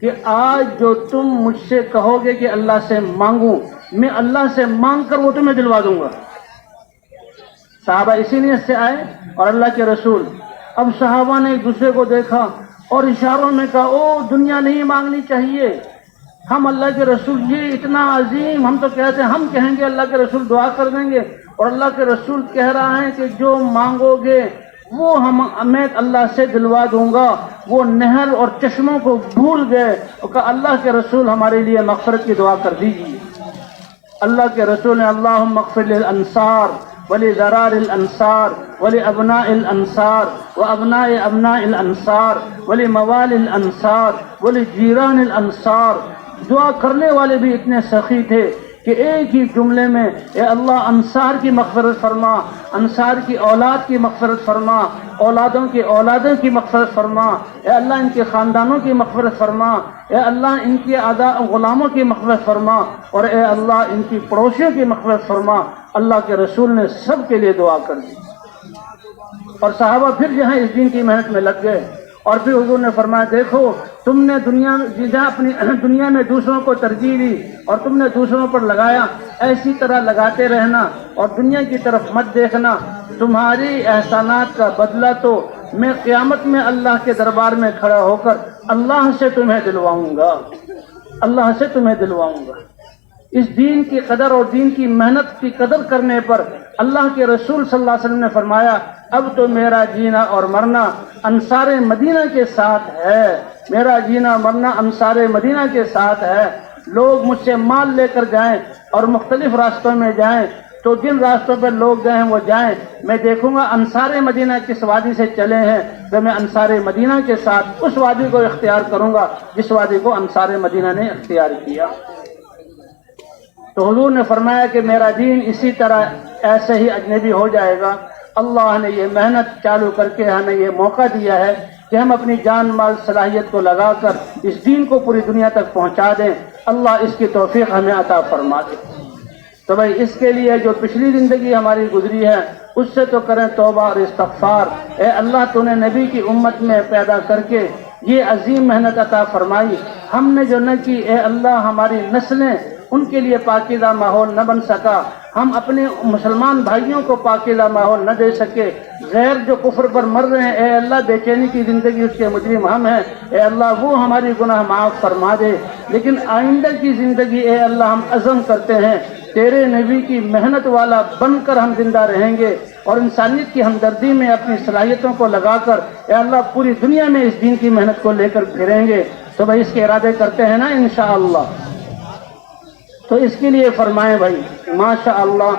کہ آج جو تم مجھ سے کہو گے کہ اللہ سے مانگوں، میں اللہ سے مانگ کر وہ تمہیں دلوا دوں گا۔ صحابہ اسی نیت سے آئے اور اللہ کے رسول، اب صحابہ نے ایک دوسرے کو دیکھا اور اشاروں میں کہا، او دنیا نہیں مانگنی چاہیے، ہم اللہ کے رسول یہ اتنا عظیم، ہم تو کہتے ہیں، ہم کہیں گے اللہ کے رسول دعا کر دیں گے، اور اللہ کے رسول کہہ رہا ہے کہ جو مانگو گے وہ میں اللہ سے دلوا دوں گا۔ وہ نہر اور چشموں کو بھول گئے اور کہا، اللہ کے رسول ہمارے لیے مغفرت کی دعا کر دیجیے۔ اللہ کے رسول نے اللہم اغفر للانصار ولذرار الانصار ولابناء الانصار وابناء ابناء الانصار ولموال الانصار ولجیران الانصار۔ دعا کرنے والے بھی اتنے سخی تھے کہ ایک ہی جملے میں، اے اللہ انصار کی مغفرت فرما، انصار کی اولاد کی مغفرت فرما، اولادوں کی اولادوں کی مغفرت فرما، اے اللہ ان کے خاندانوں کی مغفرت فرما، اے اللہ ان کے غلاموں کی مغفرت فرما، اور اے اللہ ان کی پڑوسیوں کی مغفرت فرما۔ اللہ کے رسول نے سب کے لیے دعا کر دی، اور صحابہ پھر جو ہے اس دین کی محنت میں لگ گئے۔ اور پھر حضور نے فرمایا، دیکھو تم نے دنیا میں دوسروں کو ترجیح دی اور تم نے دوسروں پر لگایا، ایسی طرح لگاتے رہنا اور دنیا کی طرف مت دیکھنا، تمہاری احسانات کا بدلہ تو میں قیامت میں اللہ کے دربار میں کھڑا ہو کر اللہ سے تمہیں دلواؤں گا، اللہ سے تمہیں دلواؤں گا۔ اس دین کی قدر اور دین کی محنت کی قدر کرنے پر اللہ کے رسول صلی اللہ علیہ وسلم نے فرمایا اب تو میرا جینا اور مرنا انصار مدینہ کے ساتھ ہے، میرا جینا مرنا انصار مدینہ کے ساتھ ہے۔ لوگ مجھ سے مال لے کر جائیں اور مختلف راستوں میں جائیں تو جن راستوں پر لوگ گئے ہیں وہ جائیں، میں دیکھوں گا انصار مدینہ کس وادی سے چلے ہیں تو میں انصار مدینہ کے ساتھ اس وادی کو اختیار کروں گا جس وادی کو انصار مدینہ نے اختیار کیا۔ تو حضور نے فرمایا کہ میرا دین اسی طرح ایسے ہی اجنبی ہو جائے گا۔ اللہ نے یہ محنت چالو کر کے ہمیں یہ موقع دیا ہے کہ ہم اپنی جان مال صلاحیت کو لگا کر اس دین کو پوری دنیا تک پہنچا دیں۔ اللہ اس کی توفیق ہمیں عطا فرما دے۔ تو بھائی اس کے لیے جو پچھلی زندگی ہماری گزری ہے اس سے تو کریں توبہ اور استغفار۔ اے اللہ تو نے نبی کی امت میں پیدا کر کے یہ عظیم محنت عطا فرمائی، ہم نے جو نہ کی اے اللہ ہماری نسلیں ان کے لیے پاکیزہ ماحول نہ بن سکا، ہم اپنے مسلمان بھائیوں کو پاکیزہ ماحول نہ دے سکے، غیر جو کفر پر مر رہے ہیں اے اللہ بے چینی کی زندگی اس کے مجرم ہم ہیں، اے اللہ وہ ہماری گناہ معاف فرما دے۔ لیکن آئندہ کی زندگی اے اللہ ہم عزم کرتے ہیں تیرے نبی کی محنت والا بن کر ہم زندہ رہیں گے اور انسانیت کی ہمدردی میں اپنی صلاحیتوں کو لگا کر اے اللہ پوری دنیا میں اس دین کی محنت کو لے کر پھریں گے۔ تو بھائی اس کے ارادے کرتے ہیں نا انشاءاللہ؟ تو اس کے لیے فرمائیں بھائی ماشاءاللہ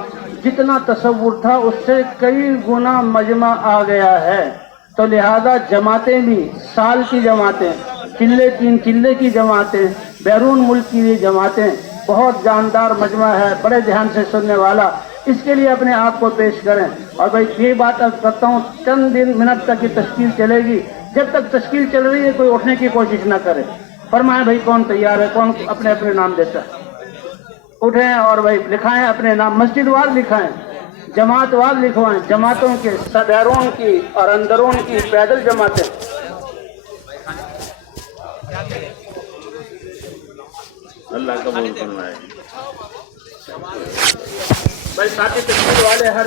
جتنا تصور تھا اس سے کئی گنا مجمع آ گیا ہے، تو لہذا جماعتیں بھی سال کی جماعتیں، چلے 3 چلے کی جماعتیں، بیرون ملک کی یہ جماعتیں، بہت جاندار مجمع ہے، بڑے دھیان سے سننے والا، اس کے لیے اپنے آپ کو پیش کریں۔ اور بھائی یہ بات اب کرتا ہوں چند منٹ تک یہ تشکیل چلے گی، جب تک تشکیل چل رہی ہے کوئی اٹھنے کی کوشش نہ کرے۔ فرمائیں بھائی کون تیار ہے، کون اپنے اپنے نام دیتا ہے؟ اٹھیں اور بھائی لکھائیں اپنے نام، مسجد وار لکھائیں، جماعت وار لکھوائیں، جماعتوں کے بیرون کی اور اندرون کی پیدل جماعتیں۔ اللہ قبول فرمائے۔ بھائی ساتھی تشکیل والے ہر